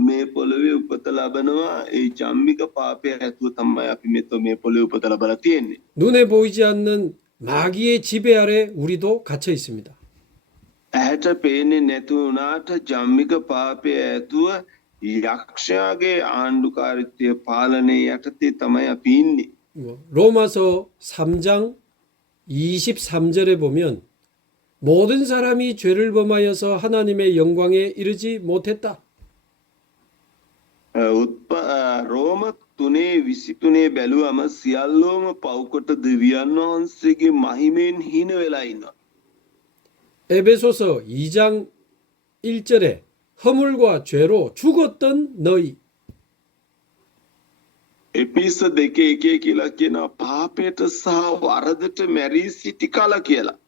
මේ පොළොවේ උපත ලබනවා. ඒ ජම්මික පාපය ඇතුව තමයි අපි මේ පොළොවේ උපත ලබලා තියෙන්නේ. 눈에 보이지 않는 마귀의 지배 아래 우리도 갇혀 있습니다. ඇහැට පේන්නේ නැති වුණාට ජම්මික පාපය ඇතුව යක්ෂයාගේ ආණ්ඩුකාරීත්වය පාලනය යටතේ තමයි අපි ඉන්නේ. 로마서 3장 23절에 보면 모든 사람이 죄를 범하여서 하나님의 영광에 이르지 못했다. රෝම 3:23 බැලුවම සියල්ලෝම පව්කොට දෙවියන් වහන්සේගේ මහිමෙන් හීන වෙලා ඉන්නවා. 에베소서 2장 1절에 허물과 죄로 죽었던 너희. එපිස 2:1 කියලා කියනවා පාපයට සහ වරදට මැරී සිටි කල කියලා.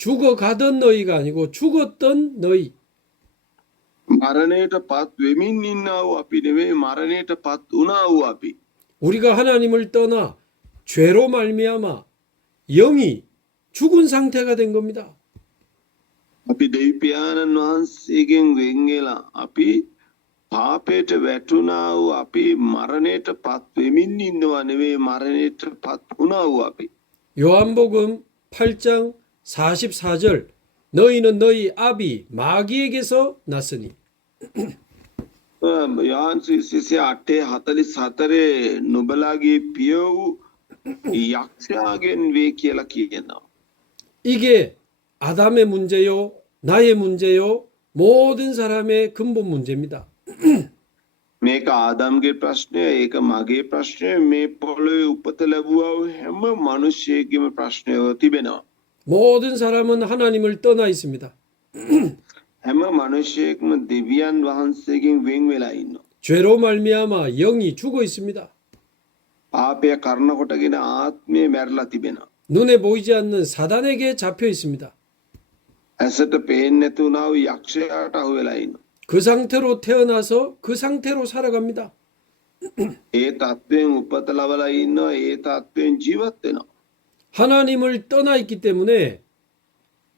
죽어가던 너희가 아니고 죽었던 너희. මරණයට පත් වෙමින් ඉන්නා වූ අපි නෙවෙයි මරණයට පත් වුණා වූ අපි. 우리가 하나님을 떠나 죄로 말미암아 영이 죽은 상태가 된 겁니다. අපි දෙවි පියාණන් වහන්සේගෙන් වෙන් වෙලා අපි පාපයට වැටුණා වූ අපි මරණයට පත් වෙමින් ඉන්නවා නෙවෙයි මරණයට පත් වුණා වූ අපි. 요한복음 8장 44절 너희는 너희 아비 마귀에게서 났으니. යහන්ස විශේෂ 8:44 නුඹලාගේ පිය වූ යක්ෂයාගෙන් වේ කියලා කියනවා. 이게 아담의 문제요, 나의 문제요, 모든 사람의 근본 문제입니다. මේක ආදම්ගේ ප්‍රශ්නය, ඒක මගේ ප්‍රශ්නය, මේ පොළොවේ උපත ලැබුවා වූ හැම මිනිසෙකගේම ප්‍රශ්නය තිබෙනවා. 모든 사람은 하나님을 떠나 있습니다. හැම මිනිසෙක්ම දෙවියන් වහන්සේගෙන් වෙන් වෙලා ඉන්නවා. 죄로 말미암아 영이 죽어 있습니다. පාපය කර්ණ කොටගෙන ආත්මය මැරලා තිබෙනවා. 눈에 보이지 않는 사단에게 잡혀 있습니다. ඇසට පේන්නේ නැති වුණා වූ යක්ෂයාට අහු වෙලා ඉන්නවා. 그 상태로 태어나서 그 상태로 살아갑니다. ඒ තත්වයෙන් උපත ලබලා ඉන්නවා. ඒ තත්වයෙන් ජීවත් වෙනවා. 하나님을 떠나 있기 때문에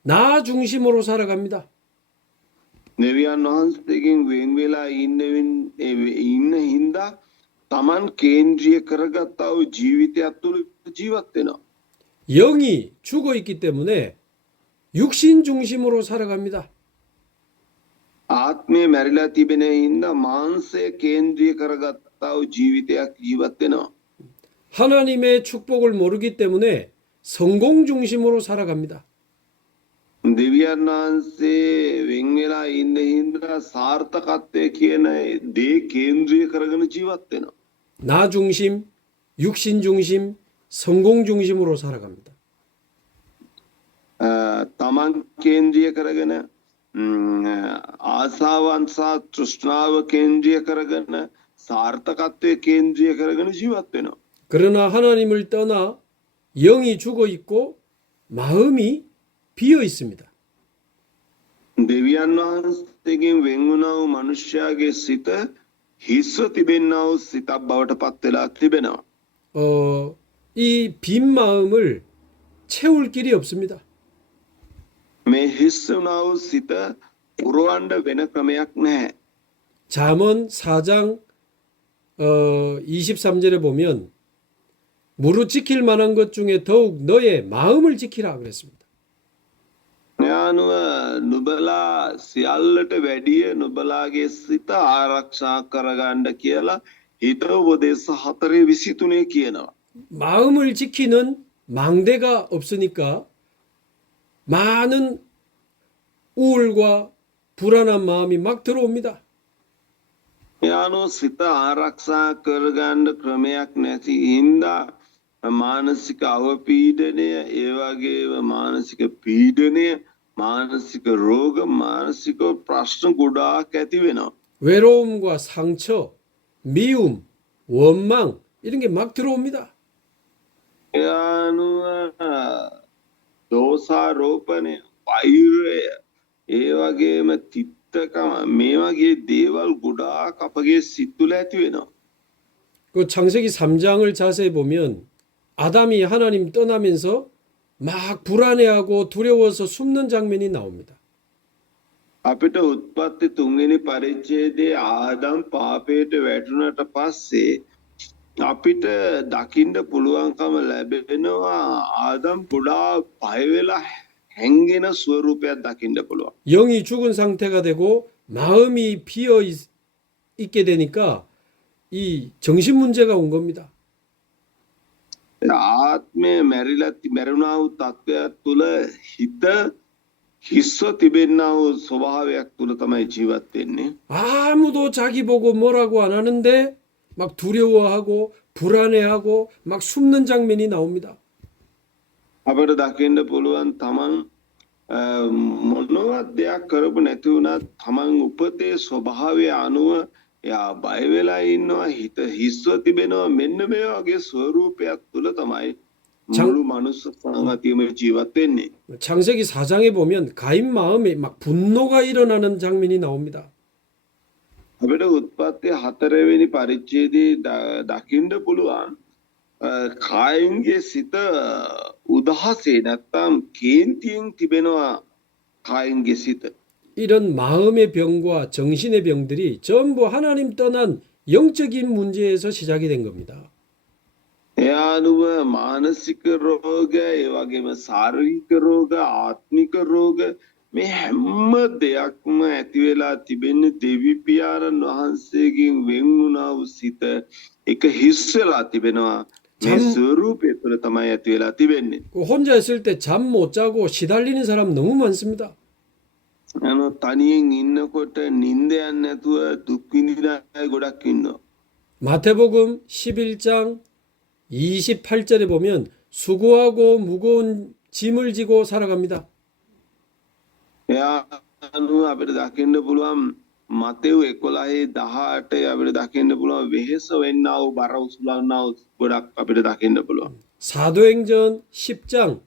나 중심으로 살아갑니다. දෙවියන් වහන්සේගෙන් වෙන් වෙලා ඉන්න හින්දා Taman කේන්ද්‍රීය කරගත්තා වූ ජීවිතයක් තුළ ජීවත් වෙනවා. 영이 죽어 있기 때문에 육신 중심으로 살아갑니다. ආත්මය මැරිලා තිබෙන හින්දා මාංශය කේන්ද්‍රීය කරගත්තා වූ ජීවිතයක් ජීවත් වෙනවා. 하나님의 축복을 모르기 때문에 성공 중심으로 살아갑니다. දෙවියන් වහන්සේ වෙන් වෙලා ඉන්න හින්දා සාර්ථකත්වය කියන දේ කේන්ද්‍රීය කරගෙන ජීවත් වෙනවා. 나 중심, 육신 중심, 성공 중심으로 살아갑니다. Taman කේන්ද්‍රීය කරගෙන ආසාවන් සහ තෘෂ්ණාව කේන්ද්‍රීය කරගෙන සාර්ථකත්වය කේන්ද්‍රීය කරගෙන ජීවත් වෙනවා. 그러나 하나님을 떠나 영이 죽어 있고 마음이 비어 있습니다. දෙවියන් වහන්සේගෙන් වෙන් වුණා වූ මනුෂ්‍යයාගේ සිත හිස්ව තිබෙනා වූ සිතක් බවට පත් වෙලා තිබෙනවා. 이 빈 마음을 채울 길이 없습니다. මේ හිස් වුණා වූ සිත පුරවන්න වෙන ක්‍රමයක් නැහැ. 잠언 4장 23절에 보면 무릇 지킬 만한 것 중에 더욱 너의 마음을 지키라 그랬습니다. ඥානුව නුබලා සියල්ලට වැඩිය නුබලාගේ සිත ආරක්ෂා කරගන්න කියලා හිත උපදේශ 4:23 කියනවා. 마음을 지키는 망대가 없으니까 많은 우울과 불안한 마음이 막 들어옵니다. ඥානුව සිත ආරක්ෂා කරගන්න ක්‍රමයක් නැති හින්දා මානසික අවපීඩනය ඒ වගේම මානසික පීඩනය මානසික රෝග මානසික ප්‍රශ්න ගොඩාක් ඇති වෙනවා. 외로움과 상처, 미움, 원망 이런 게 막 들어옵니다. ඥානුව දෝෂාරෝපණය වෛරය ඒ වගේම තිත්තකම මේ වගේ දේවල් ගොඩාක් අපගේ සිත් තුළ ඇති වෙනවා. 그 창세기 3장을 자세히 보면 아담이 하나님 떠나면서 막 불안해하고 두려워서 숨는 장면이 나옵니다. අපිට උත්පත්ති 3වෙනි පරිච්ඡේදයේ ආදම් පාපයට වැටුණට පස්සේ අපිට දකින්න පුළුවන්කම ලැබෙනවා ආදම් ගොඩාක් බය වෙලා හැංගෙන ස්වරූපයක් දකින්න පුළුවන්. 영이 죽은 상태가 되고 마음이 비어 있게 되니까 이 정신 문제가 온 겁니다. ආත්මය මැරුණා වූ තත්ත්වයක් තුළ හිත හිස්ව තිබෙන්නා වූ ස්වභාවයක් තුළ තමයි ජීවත් වෙන්නේ. 아무도 자기 보고 뭐라고 안 하는데 막 두려워하고 불안해하고 막 숨는 장면이 나옵니다. අපිට දකින්න පුළුවන් තමන් මොනවත් දෙයක් කරපු නැති වුණත් තමන් උපතේ ස්වභාවය අනුව එයා බය වෙලා ඉන්නවා හිත හිස්ව තිබෙනවා මෙන්න මේ වගේ ස්වරූපයක් තුළ තමයි මුළු මනුස්ස සංගතියම ජීවත් වෙන්නේ. 창세기 4장에 보면 가인 마음에 막 분노가 일어나는 장면이 나옵니다. අපිට උත්පත්ති 4වෙනි පරිච්ඡේදයේ දකින්න පුළුවන් කායින්ගේ සිත උදහසේ නැත්තම් කේන්තියෙන් තිබෙනවා කායින්ගේ සිත. 이런 마음의 병과 정신의 병들이 전부 하나님 떠난 영적인 문제에서 시작이 된 겁니다. එයා අනුව මානසික රෝග ඒ වගේම ශාරීරික රෝග ආත්මික රෝග මේ හැම දෙයක්ම ඇති වෙලා තිබෙන්නේ දෙවි පියාණන් වහන්සේගෙන් වෙන් වුණා වූ සිත එක හිස් වෙලා තිබෙනවා මේ ස්වරූපය තුළ තමයි ඇති වෙලා තිබෙන්නේ. 혼자 있을 때 잠 못 자고 시달리는 사람 너무 많습니다. තනියෙන් ඉන්නකොට නිින්ද යන්නේ නැතුව දුක් විඳින අය ගොඩක් ඉන්නවා. 마태복음 11장 28절에 보면 수고하고 무거운 짐을 지고 살아갑니다. එයා අනුව අපිට දකින්න පුළුවන් මතෙව් 11:18 අපිට දකින්න පුළුවන් වෙහෙස වෙන්නා වූ බර උසුලන්නා වූ ගොඩක් අපිට දකින්න පුළුවන්. 사도행전 10장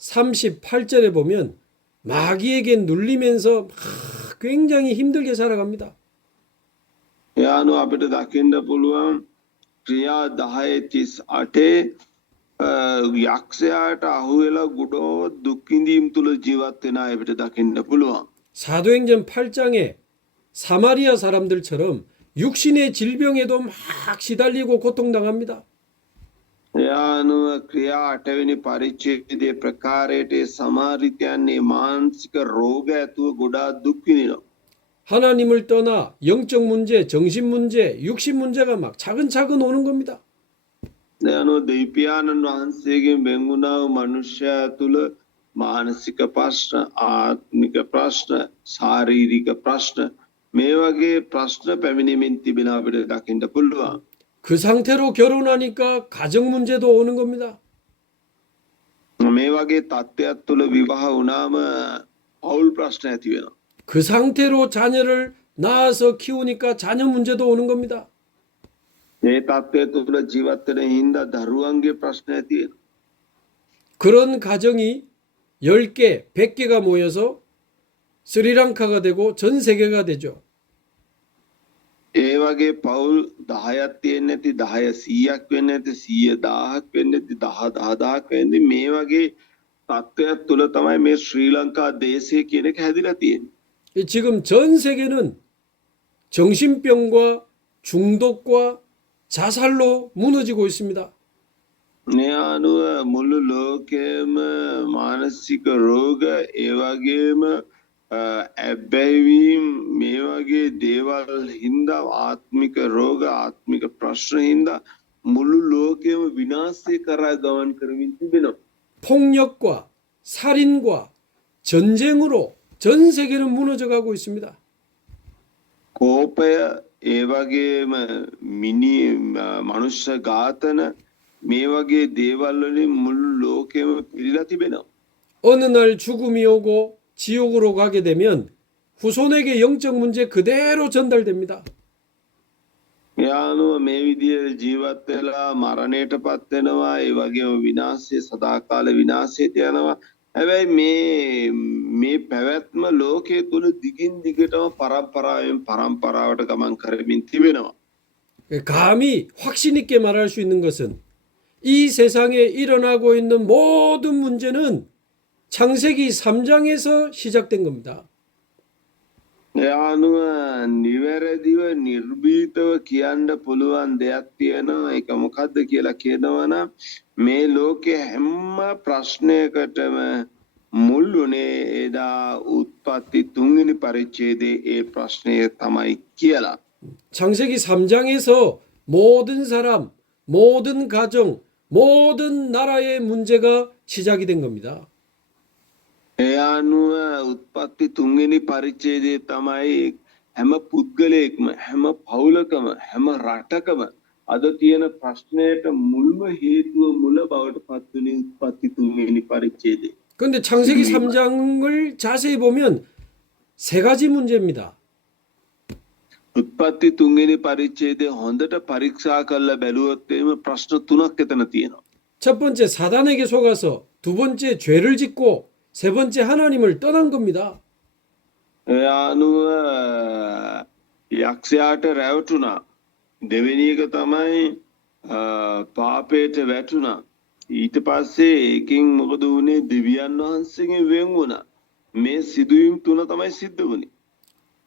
38절에 보면 마귀에게 눌리면서 막 굉장히 힘들게 살아갑니다. එයා අනුව අපිට දකින්න පුළුවන් ක්‍රියා 10:38 යක්ෂයාට අහු වෙලා ගොඩෝ දුක් විඳීම් තුල ජීවත් වෙන අය අපිට දකින්න පුළුවන්. 사도행전 8장에 사마리아 사람들처럼 육신의 질병에도 막 시달리고 고통당합니다. එයා අනුව ක්‍රියා 8වෙනි පරිච්ඡේදයේ ප්‍රකාරයට සමාරිතයන්ගේ මානසික රෝග ඇතුව ගොඩාක් දුක් විඳිනවා. 하나님을 떠나 영적 문제, 정신 문제, 육신 문제가 막 차근차근 오는 겁니다. ඒ අනුව දෙවියන්න් වහන්සේගෙන් වෙන් වුණා වූ මනුෂ්‍යයා තුළ මානසික ප්‍රශ්න ආත්මික ප්‍රශ්න ශාරීරික ප්‍රශ්න මේ වගේ ප්‍රශ්න පැමිණෙමින් තිබෙන අපිට දකින්න පුළුවන්. 그 상태로 결혼하니까 가정 문제도 오는 겁니다. මේ වගේ තත්ත්වයක් තුළ විවාහ වුණාම පෞල් ප්‍රශ්න ඇති වෙනවා. 그 상태로 자녀를 낳아서 키우니까 자녀 문제도 오는 겁니다. මේ තත්ත්වය තුළ ජීවත් වෙන හින්දා දරුවන්ගේ ප්‍රශ්න ඇති වෙනවා. 그런 가정이 10개, 100개가 모여서 스리랑카가 되고 전 세계가 되죠. ඒ වගේ පෞල් 10ක් තියෙන්නේ නැති 10 100ක් වෙන්නේ නැති 100 1000ක් වෙන්නේ නැති 10 10000ක් වෙන්නේ මේ වගේ තත්ත්වයක් තුළ තමයි මේ ශ්‍රී ලංකා දේශය කියන එක හැදිලා තියෙන්නේ. 지금 전 세계는 정신병과 중독과 자살로 무너지고 있습니다. මේ අනුව මුළු ලෝකයේම මානසික රෝග ඒ වගේම ඇබ්බැහිවීම් මේ වගේ දේවල් හින්දා ආත්මික රෝග ආත්මික ප්‍රශ්න හින්දා මුළු ලෝකයේම විනාශය කරා ගමන් කරමින් තිබෙනවා. 폭력과 살인과 전쟁으로 전 세계는 무너져가고 있습니다. කෝපය ඒ වගේම මනුෂ්‍ය ඝාතන මේ වගේ දේවල් වලින් මුළු ලෝකෙම පිරීලා තිබෙනවා. 어느 날 죽음이 오고 지옥으로 가게 되면 후손에게 영적 문제 그대로 전달됩니다. යානුව මේ විදිහට ජීවත් වෙලා මරණයටපත් වෙනවා ඒ වගේම විනාශය සදාකාල විනාශයට යනවා. හැබැයි මේ පැවැත්ම ලෝකයේ තුල දිගින් දිගටම පරම්පරාවෙන් පරම්පරාවට ගමන් කරමින් තිබෙනවා. 감히 확신 있게 말할 수 있는 것은 이 세상에 일어나고 있는 모든 문제는 창세기 3장에서 시작된 겁니다. යානුව නිවැරදිව නිර්භීතව කියන්න පුළුවන් දෙයක් තියෙනවා. ඒක මොකද්ද කියලා කියනවනම් මේ ලෝකේ හැම ප්‍රශ්නයකටම මුල් වුණේ එදා උත්පත්ති 3 වෙනි පරිච්ඡේදයේ ඒ ප්‍රශ්නය තමයි කියලා. 창세기 3장에서 모든 사람, 모든 가정, 모든 나라의 문제가 시작이 된 겁니다. ඒ අනුව උත්පත්ති 3 වෙනි පරිච්ඡේදයේ තමයි හැම පුද්ගලයෙක්ම හැම පවුලකම හැම රටකම අද තියෙන ප්‍රශ්නයට මුල්ම හේතුව මුල බවට පත් වුණේ උත්පත්ති 3 වෙනි පරිච්ඡේදයේ. 그런데 창세기 3장을 자세히 보면 세 가지 문제입니다. උත්පත්ති 3 වෙනි පරිච්ඡේදය හොඳට පරීක්ෂා කරලා බැලුවොත් එimhe ප්‍රශ්න තුනක් එතන තියෙනවා. 첫 번째 사단에게 속아서, 두 번째 죄를 짓고, 세 번째 하나님을 떠난 겁니다. ඒ අනුව යක්ෂයාට රැවටුණා. දෙවෙනි එක තමයි පාපයට වැටුණා. ඊට පස්සේ ඒකෙන් මොකද වුනේ? දෙවියන් වහන්සේගෙන් වෙන් වුණා. මේ සිදුවීම් තුන තමයි සිද්ධ වුනේ.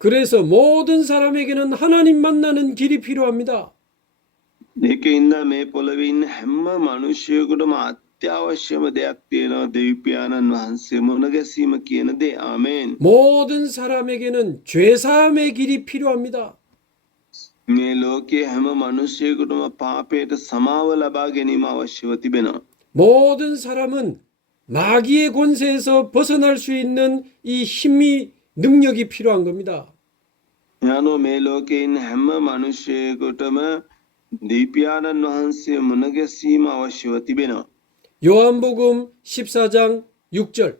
그래서 모든 사람에게는 하나님 만나는 길이 필요합니다. ඒකින්ද මේ පොළවේ ඉන්න හැම මිනිසියෙකුටම අත්‍යවශ්‍යම දෙයක් තියෙනවා. දෙවිපියාණන් වහන්සේ මුණ ගැසීම කියන දේ. ආමේන්. 모든 사람에게는 죄사함의 길이 필요합니다. මේ ලෝකයේ හැම මිනිසියෙකුටම පාපයට සමාව ලබා ගැනීම අවශ්‍යව තිබෙනවා. 모든 사람은 마귀의 권세에서 벗어날 수 있는 이 힘이 능력이 필요한 겁니다. යානෝ මේ ලෝකයේ ඉන්න හැම මිනිසියෙකුටම දෙවිපියාණන් වහන්සේ මුණ ගැසීම අවශ්‍යව තිබෙනවා. 요한복음 14장 6절.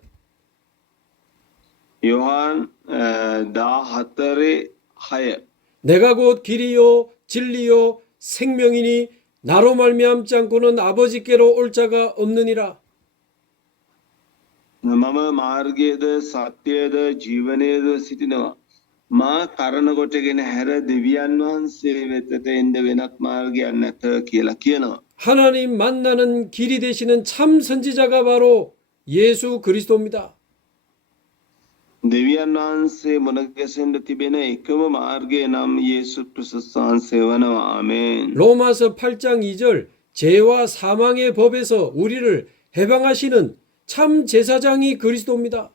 요한 14:6 내가 곧 길이요 진리요 생명이니 나로 말미암지 않고는 아버지께로 올 자가 없느니라. මම මාර්ගයේද සත්‍යයේද ජීවනයේද සිටිනවා. මා කරන කොටගෙන හැර දෙවියන් වහන්සේ වෙතට එන්න වෙනත් මාර්ගයක් නැත කියලා කියනවා. 하나님 만나는 길이 되시는 참 선지자가 바로 예수 그리스도입니다. දෙවියන් වහන්සේ මුණ ගැසෙන්න තිබෙන එකම මාර්ගය නම් 예수 ක්‍රිස්තුස් වහන්සේ වනවා. ආමේන්. 로마서 8장 2절 죄와 사망의 법에서 우리를 해방하시는 참 제사장이 그리스도입니다.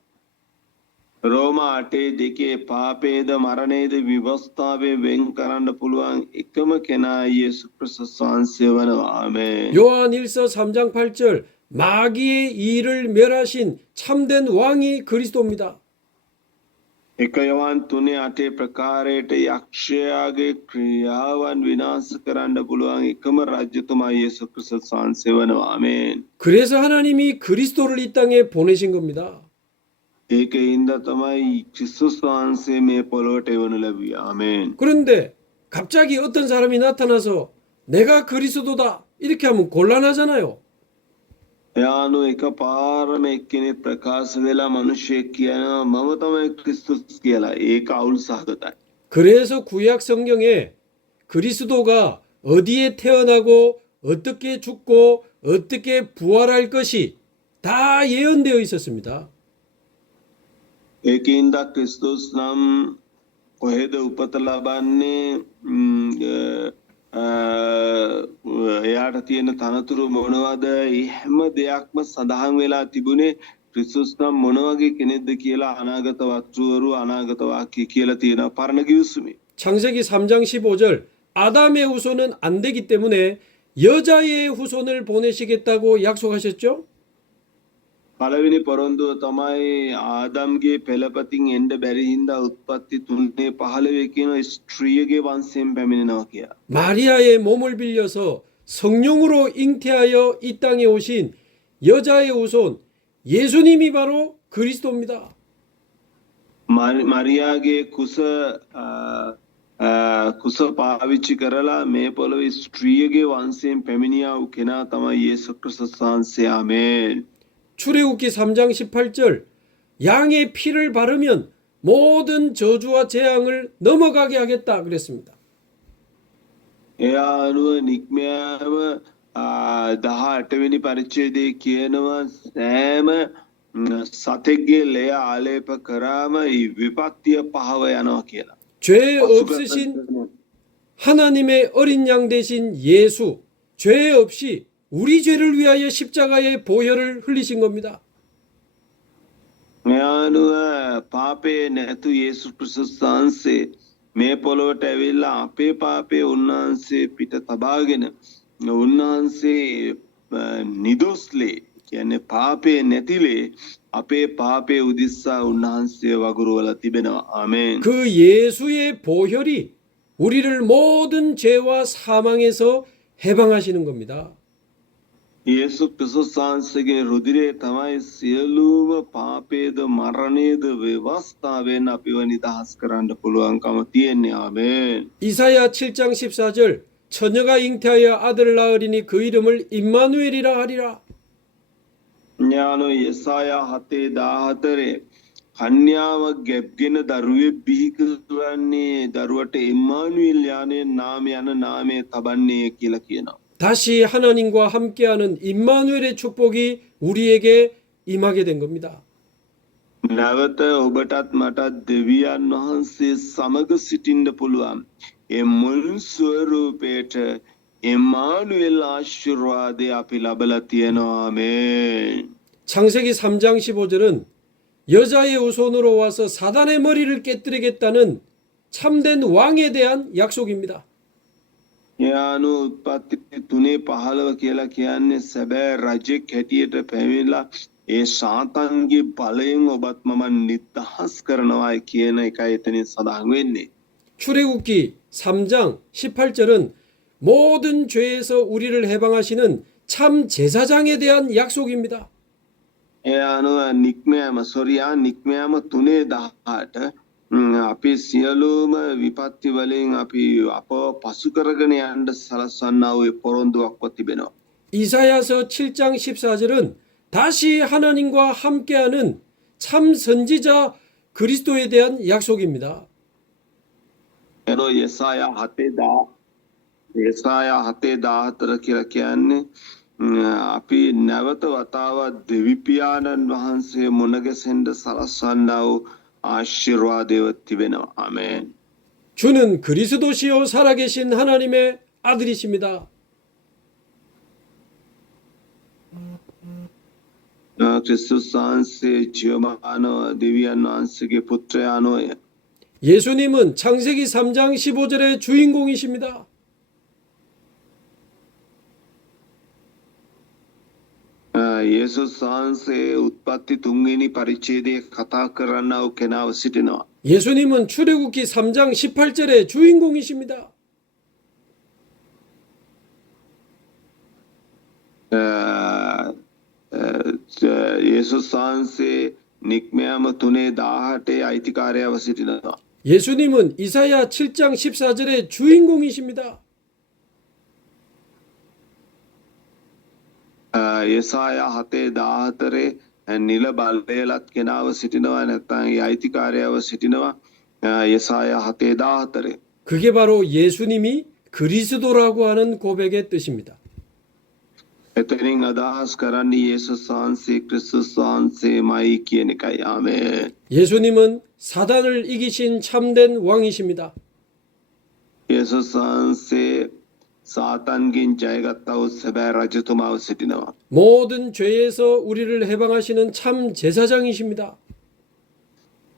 රෝමා 8:2 පාපේද මරණේද විවස්ථාවේ වෙන් කරන්න පුළුවන් එකම කෙනා 예수 ක්‍රිස්තුස් වහන්සේ වනවා. ආමේන්. 요한 1서 3장 8절 마귀의 일을 멸하신 참된 왕이 그리스도입니다. එක යෝහන් 3:8 ප්‍රකාරයට යක්ෂයාගේ ක්‍රියාවන් විනාශ කරන්න පුළුවන් එකම රාජ්‍යතුමා 예수 ක්‍රිස්තුස් වහන්සේ වනවා. ආමේන්. 그래서 하나님이 그리스도를 이 땅에 보내신 겁니다. ඒකින්ද තමයි ක්‍රිස්තුස් වහන්සේ මේ පොළොවට එවනු ලැබුවේ. ආමේන්. 그런데 갑자기 어떤 사람이 나타나서 내가 그리스도다 이렇게 하면 곤란하잖아요. යානු එකපාරම එක්කෙනෙක් ප්‍රකාශ වෙලා මිනිහෙක් කියනවා මම තමයි ක්‍රිස්තුස් කියලා. ඒක අවුල් සහගතයි. 그래서 구약 성경에 그리스도가 어디에 태어나고 어떻게 죽고 어떻게 부활할 것이 다 예언되어 있었습니다. ඒකින්ද ක්‍රිස්තුස් නම් කොහෙද උපත ලබන්නේ එයාට තියෙන තනතුරු මොනවද ඒ හැම දෙයක්ම සඳහන් වෙලා තිබුණේ ක්‍රිස්තුස් නම් මොන වගේ කෙනෙක්ද කියලා අනාගත වස්තුවරු අනාගත වාක්‍ය කියලා තියෙනවා පරණ කිවිසුමේ. 창세기 3장 15절 아담의 후손은 안 되기 때문에 여자의 후손을 보내시겠다고 약속하셨죠? පළවෙනි පොරොන්දුව තමයි ආදම්ගේ පෙළපතින් එන්න බැරි හින්දා උත්පත්ති 3:15 කියන ස්ත්‍රියගේ වංශයෙන් පැමිණෙනවා කියලා. 마리아의 몸을 빌려서 성령으로 잉태하여 이 땅에 오신 여자의 후손 예수님이 바로 그리스도입니다. මරියාගේ කුස පාවිච්චි කරලා මේ පොළොවේ ස්ත්‍රියගේ වංශයෙන් පැමිණියා වූ කෙනා තමයි යේසු ක්‍රිස්තුස් වහන්සේ. ආමේන්. 출애굽기 3장 18절 양의 피를 바르면 모든 저주와 재앙을 넘어가게 하겠다 그랬습니다. එයා අනුව නික්මයාම 18වෙනි පරිච්ඡේදයේ කියනවා සෑම සතෙක්ගේ ලේ ආලේප කරාම 이 විපත්තිය පහව යනවා කියලා. 죄 없으신 하나님의 어린 양 대신 예수, 죄 없이 우리 죄를 위하여 십자가의 보혈을 흘리신 겁니다. මෙයා අනුව පාපේ නැතු යේසු ක්‍රිස්තුස් වහන්සේ මේ පොළොවට ඇවිල්ලා අපේ පාපේ උන්වහන්සේ පිට තබාගෙන උන්වහන්සේ නිදොස්ලේ කියන්නේ පාපේ නැතිලේ අපේ පාපේ උදිස්සා උන්වහන්සේ වගුරුවලා තිබෙනවා. ආමේන්. 그 예수의 보혈이 우리를 모든 죄와 사망에서 해방하시는 겁니다. යේසු ක්‍රිස්තුස් වහන්සේගේ රුධිරය තමයි සියලුම පාපේද මරණේද ව්‍යවස්ථාවෙන් අපිව නිදහස් කරන්න පුළුවන්කම තියෙන්නේ. ආමේන්. 이사야 7장 14절 처녀가 잉태하여 아들을 낳으리니 그 이름을 임마누엘이라 하리라. ඥානෝ යසායා 7:14 කන්‍යාව ගැබ්ගෙන දරුවෙක් බිහි කරන්නේ දරුවට ඉම්මානුኤල් යන්නේ නාම යන නාමය තබන්නේ කියලා කියනවා. 다시 하나님과 함께하는 임마누엘의 축복이 우리에게 임하게 된 겁니다. නැවත ඔබටත් මටත් දෙවියන් වහන්සේ සමග සිටින්න පුළුවන්. ඒ මුල් ස්වරූපයට 임마누엘 ආශිර්වාදය අපි ලබලා තියෙනවා. ආමේන්. 창세기 3장 15절은 여자의 후손으로 와서 사단의 머리를 깨뜨리겠다는 참된 왕에 대한 약속입니다. යානු උත්පත්ති 3:15 කියලා කියන්නේ සැබෑ රජෙක් හැටියට පැමිණලා ඒ සාතන්ගේ බලයෙන් ඔබත් මම නිදහස් කරනවායි කියන එකයි එතනින් සඳහන් වෙන්නේ. 출애굽기 3장 18절은 모든 죄에서 우리를 해방하시는 참 제사장에 대한 약속입니다. ඒ අනුව නික්මයාම 3:18 අපි සියලුම විපත්ති වලින් අපි අප පසු කරගෙන යන්න සලස්වන්නා වූ පොරොන්දුවක් තිබෙනවා. 이사야서 7장 14절은 다시 하나님과 함께하는 참 선지자 그리스도에 대한 약속입니다. එනෝ යසායා 7:14 කියලා කියන්නේ අපි නැවත වතාවක් දෙවි පියාණන් වහන්සේ මුණ ගැසෙන්න සලස්වන්නා වූ ආශිර්වාදය තිබෙනවා. ආමේන්. 주는 그리스도시요 살아계신 하나님의 아들이십니다. ක්‍රිස්තුස් වහන්සේ ජීවමානව දෙවියන් වහන්සේගේ පුත්‍රයාණෝය. 예수님은 창세기 3장 15절의 주인공이십니다. යේසුස් වහන්සේ උත්පත්ති 3වෙනි පරිච්ඡේදයේ කතා කරන්නා වූ කෙනාව සිටිනවා. 예수님은 출애굽기 3장 18절의 주인공이십니다. යේසුස් වහන්සේ නික්මයාම 3:18 අයිතිකාරයව සිටිනවා. 예수님은 이사야 7장 14절의 주인공이십니다. යසායා 7:14 නිල බලයලත් කෙනාව සිටිනවා නැත්නම් ඒ අයිතිකාරයව සිටිනවා. යසායා 7:14 그게 바로 예수님이 그리스도라고 하는 고백의 뜻입니다. එතනින් අදහස් කරන්නේ යේසුස් වහන්සේ ක්‍රිස්තුස් වහන්සේමයි කියන එකයි. ආමේන්. 예수님은 사단을 이기신 참된 왕이십니다. යේසුස් වහන්සේ සාතන්ගෙන් ජයගත්තා වූ සැබෑ රජතුමාව සිටිනවා. 모든 죄에서 우리를 해방하시는 참 제사장이십니다.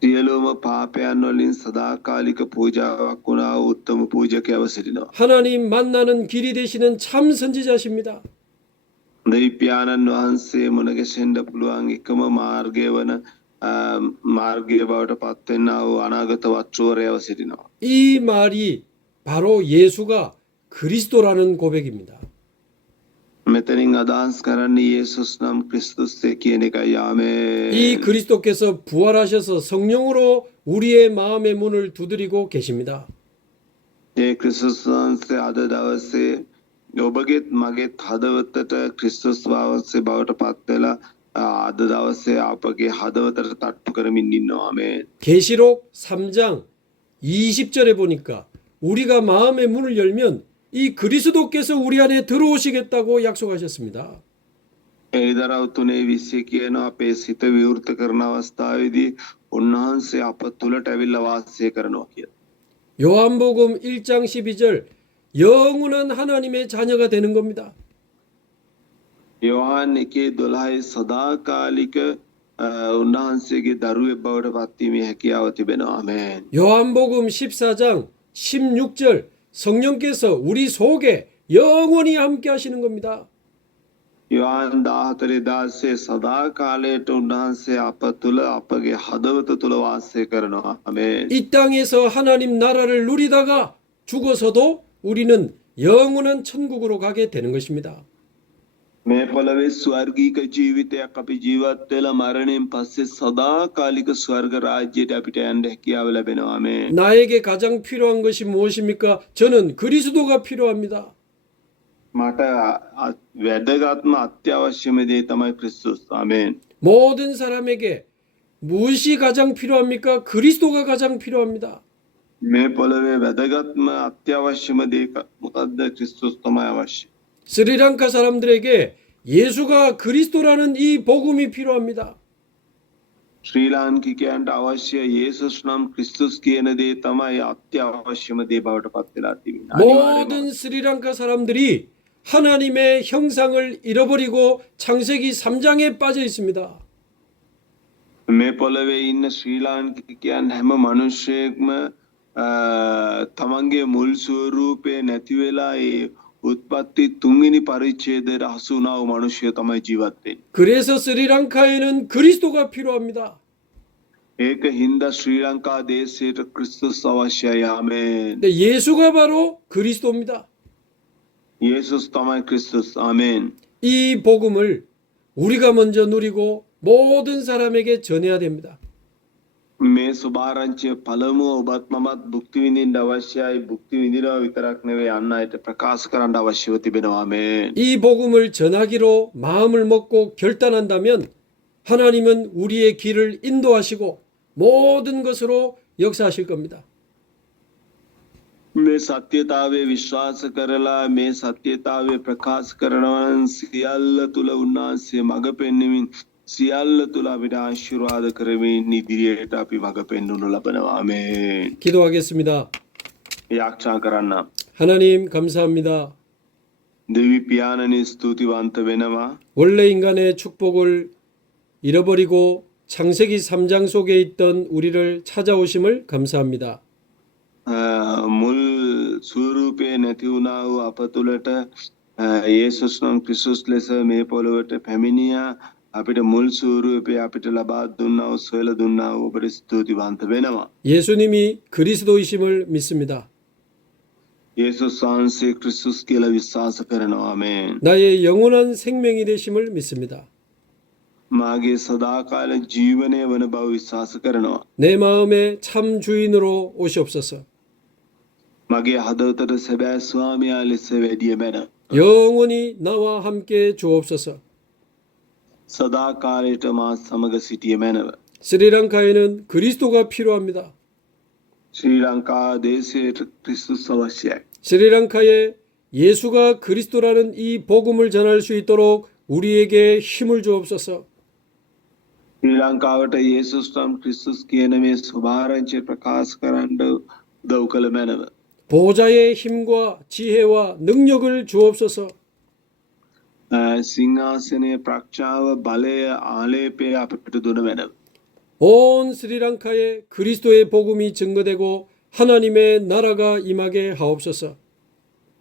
සියලුම පාපයන් වලින් සදාකාලික පූජාවක් වුණා වූ උත්තම පූජකයව සිටිනවා. 하나님 만나는 길이 되시는 참 선지자십니다. දෙවිපියාණන් වහන්සේ මුණ ගැසෙන්න පුළුවන් එකම මාර්ගය වන මාර්ගය බවට පත්වෙනා වූ අනාගත වස්තුවරයව සිටිනවා. 이 말이 바로 예수가 그리스도라는 고백입니다. මෙතනින් අදහස් කරන්නේ යේසුස් නම් ක්‍රිස්තුස්ය කියන එකයි. ආමේන්. 이 그리스도께서 부활하셔서 성령으로 우리의 마음의 문을 두드리고 계십니다. ඒ ක්‍රිස්තුස් වහන්සේ අද දවසේ ඔබගේත් මගේත් හදවතට ක්‍රිස්තුස් වහන්සේ බවට පත් වෙලා අද දවසේ අපගේ හදවතට තට්ටු කරමින් ඉන්නවා. ආමේන්. 계시록 3장 20절에 보니까 우리가 마음의 문을 열면 이 그리스도께서 우리 안에 들어오시겠다고 약속하셨습니다. එළිදරව් 3:20 කියන අපේ සිත විවෘත කරන අවස්ථාවේදී උන්වහන්සේ අප තුළට ඇවිල්ලා වාසය කරනවා කියලා. 요한복음 1장 12절 영원한 하나님의 자녀가 되는 겁니다. යෝහන් 1:12 සදාකාලික උන්වහන්සේගේ දරුවෙක් බවට පත්වීමේ හැකියාව තිබෙනවා. ආමේන්. 요한복음 14장 16절 성령께서 우리 속에 영원히 함께 하시는 겁니다. යෝහන් 14:16 සදාකාලයට උන්වහන්සේ අප තුළ අපගේ හදවත තුළ වාසය කරනවා. ආමේන්. 이 땅에서 하나님 나라를 누리다가 죽어서도 우리는 영원한 천국으로 가게 되는 것입니다. මේ පොළවේ ස්වර්ගීක ජීවිතයක් අපි ජීවත් වෙලා මරණයෙන් පස්සේ සදාකාලික ස්වර්ග රාජ්‍යයට අපිට යන්න හැකියාව ලැබෙනවා. ආමේන්. 나에게 가장 필요한 것이 무엇입니까? 저는 그리스도가 필요합니다. මට වැදගත්ම අත්‍යවශ්‍යම දේ තමයි ක්‍රිස්තුස්. ආමේන්. 모든 사람에게 무엇이 가장 필요합니까? 그리스도가 가장 필요합니다. මේ පොළවේ වැදගත්ම අත්‍යවශ්‍යම දේ මොකද්ද? ක්‍රිස්තුස් තමයි අවශ්‍ය. 스리랑카 사람들에게 예수가 그리스도라는 이 복음이 필요합니다. ශ්‍රී ලාංකිකයන්ට අවශ්‍ය යේසුස් නම් ක්‍රිස්තුස් කියන දේ තමයි අත්‍යවශ්‍යම දේ බවට පත් වෙලා තිබෙන්නේ. 모든 스리랑카 사람들이 하나님의 형상을 잃어버리고 창세기 3장에 빠져 있습니다. මේ පොළවේ ඉන්න ශ්‍රී ලාංකිකයන් හැම මිනිසෙක්ම තමන්ගේ මුල් ස්වරූපේ නැති වෙලා ඒ උත්පත්ති 3වෙනි පරිච්ඡේදයට හසු වුණා වූ මිනිසයෝ තමයි ජීවත් වෙන්නේ. 그래서 스리랑카에는 그리스도가 필요합니다. ඒක හින්දා ශ්‍රී ලංකා දේශයට ක්‍රිස්තුස් අවශ්‍යයි. ආමේන්. 근데 예수가 바로 그리스도입니다. යේසුස් තමයි ක්‍රිස්තුස්. ආමේන්. 이 복음을 우리가 먼저 누리고 모든 사람에게 전해야 됩니다. මේ සුභාරංචිය පළමුව ඔබත් මමත් භුක්ති විඳින්න අවශ්‍යයි. භුක්ති විඳිනවා විතරක් නෙවෙයි අන් අයට ප්‍රකාශ කරන්න අවශ්‍යව තිබෙනවා. ආමේන්. 이 복음을 전하기로 마음을 먹고 결단한다면 하나님은 우리의 길을 인도하시고 모든 것으로 역사하실 겁니다. මේ සත්‍යතාවයේ විශ්වාස කරලා මේ සත්‍යතාවයේ ප්‍රකාශ කරනවා නම් සියල්ල තුල උන්වහන්සේ මඟ පෙන්වමින් සියල්ල තුල අපිට ආශිර්වාද කරමින් ඉදිරියට අපි මඟ පෙන්වනු ලබනවා. ආමේන්. 기도하겠습니다. යාක්ෂා කරන්න. 하나님 감사합니다. දෙවි පියාණනි ස්තුතිවන්ත වෙනවා. 원래 인간의 축복을 잃어버리고 창세기 3장 속에 있던 우리를 찾아오심을 감사합니다. මුල් ස්වරූපේ නැති වුණා වූ අප තුළට යේසුස් නම් ක්‍රිස්තුස් ලෙස මේ පොළොවට පැමිණියා. අපිට මුල් ස්වරූපේ අපිට ලබා දුන්නා වූ සොයලා දුන්නා වූ ඔබට ස්තුතිවන්ත වෙනවා. 예수님이 그리스도이심을 믿습니다. යේසුස් වහන්සේ ක්‍රිස්තුස් කියලා විශ්වාස කරනවා. ආමේන්. 나의 영원한 생명이 되심을 믿습니다. මාගේ සදාකාල ජීවනය වන බව විශ්වාස කරනවා. 내 마음의 참 주인으로 오시옵소서. මගේ හදවතට සැබෑ ස්වාමියා ලෙස වැඩිය මැන. 영원히 나와 함께 주옵소서. සදාකාලයට මා සමග සිටිය මැනව. 스리랑카에는 그리스도가 필요합니다. ශ්‍රී ලංකා දේශයට ක්‍රිස්තුස් අවශ්‍යයි. 스리랑카에 예수가 그리스도라는 이 복음을 전할 수 있도록 우리에게 힘을 주옵소서. ශ්‍රී ලංකාවට යේසුස් නම් ක්‍රිස්තුස් කියන මේ සුභාරංචිය ප්‍රකාශ කරන්න උදව් කළ මැනව. 보좌의 힘과 지혜와 능력을 주옵소서. සිංහාසනය ප්‍රක්ෂාව බලය ආලේපය අපට දුන මැනව. 온 스리랑카에 그리스도의 복음이 증거되고 하나님의 나라가 임하게 하옵소서.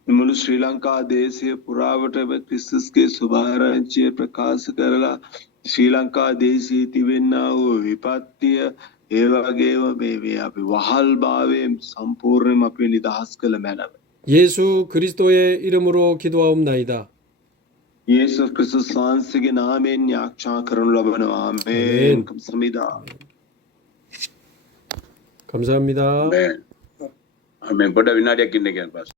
මුළු ශ්‍රී ලංකා දේශය පුරාවටම ක්‍රිස්තුස්ගේ සුභාරංචිය ප්‍රකාශ කරලා ශ්‍රී ලංකා දේශයේ තිබෙන්නා වූ විපත්තිය ඒ වගේම මේ අපි වහල් භාවයෙන් සම්පූර්ණයෙන්ම අපි නිදහස් කළ මැනව. 예수 그리스도의 이름으로 기도하옵나이다. යේසුස් ක්‍රිස්තුස් වහන්සේගේ නාමයෙන් යාච්ඡා කරනු ලබනවා. ආමේන්. 감사합니다. 감사합니다. ආමෙන්. පොඩ විනාඩියක් ඉන්න කියන්න පාස්.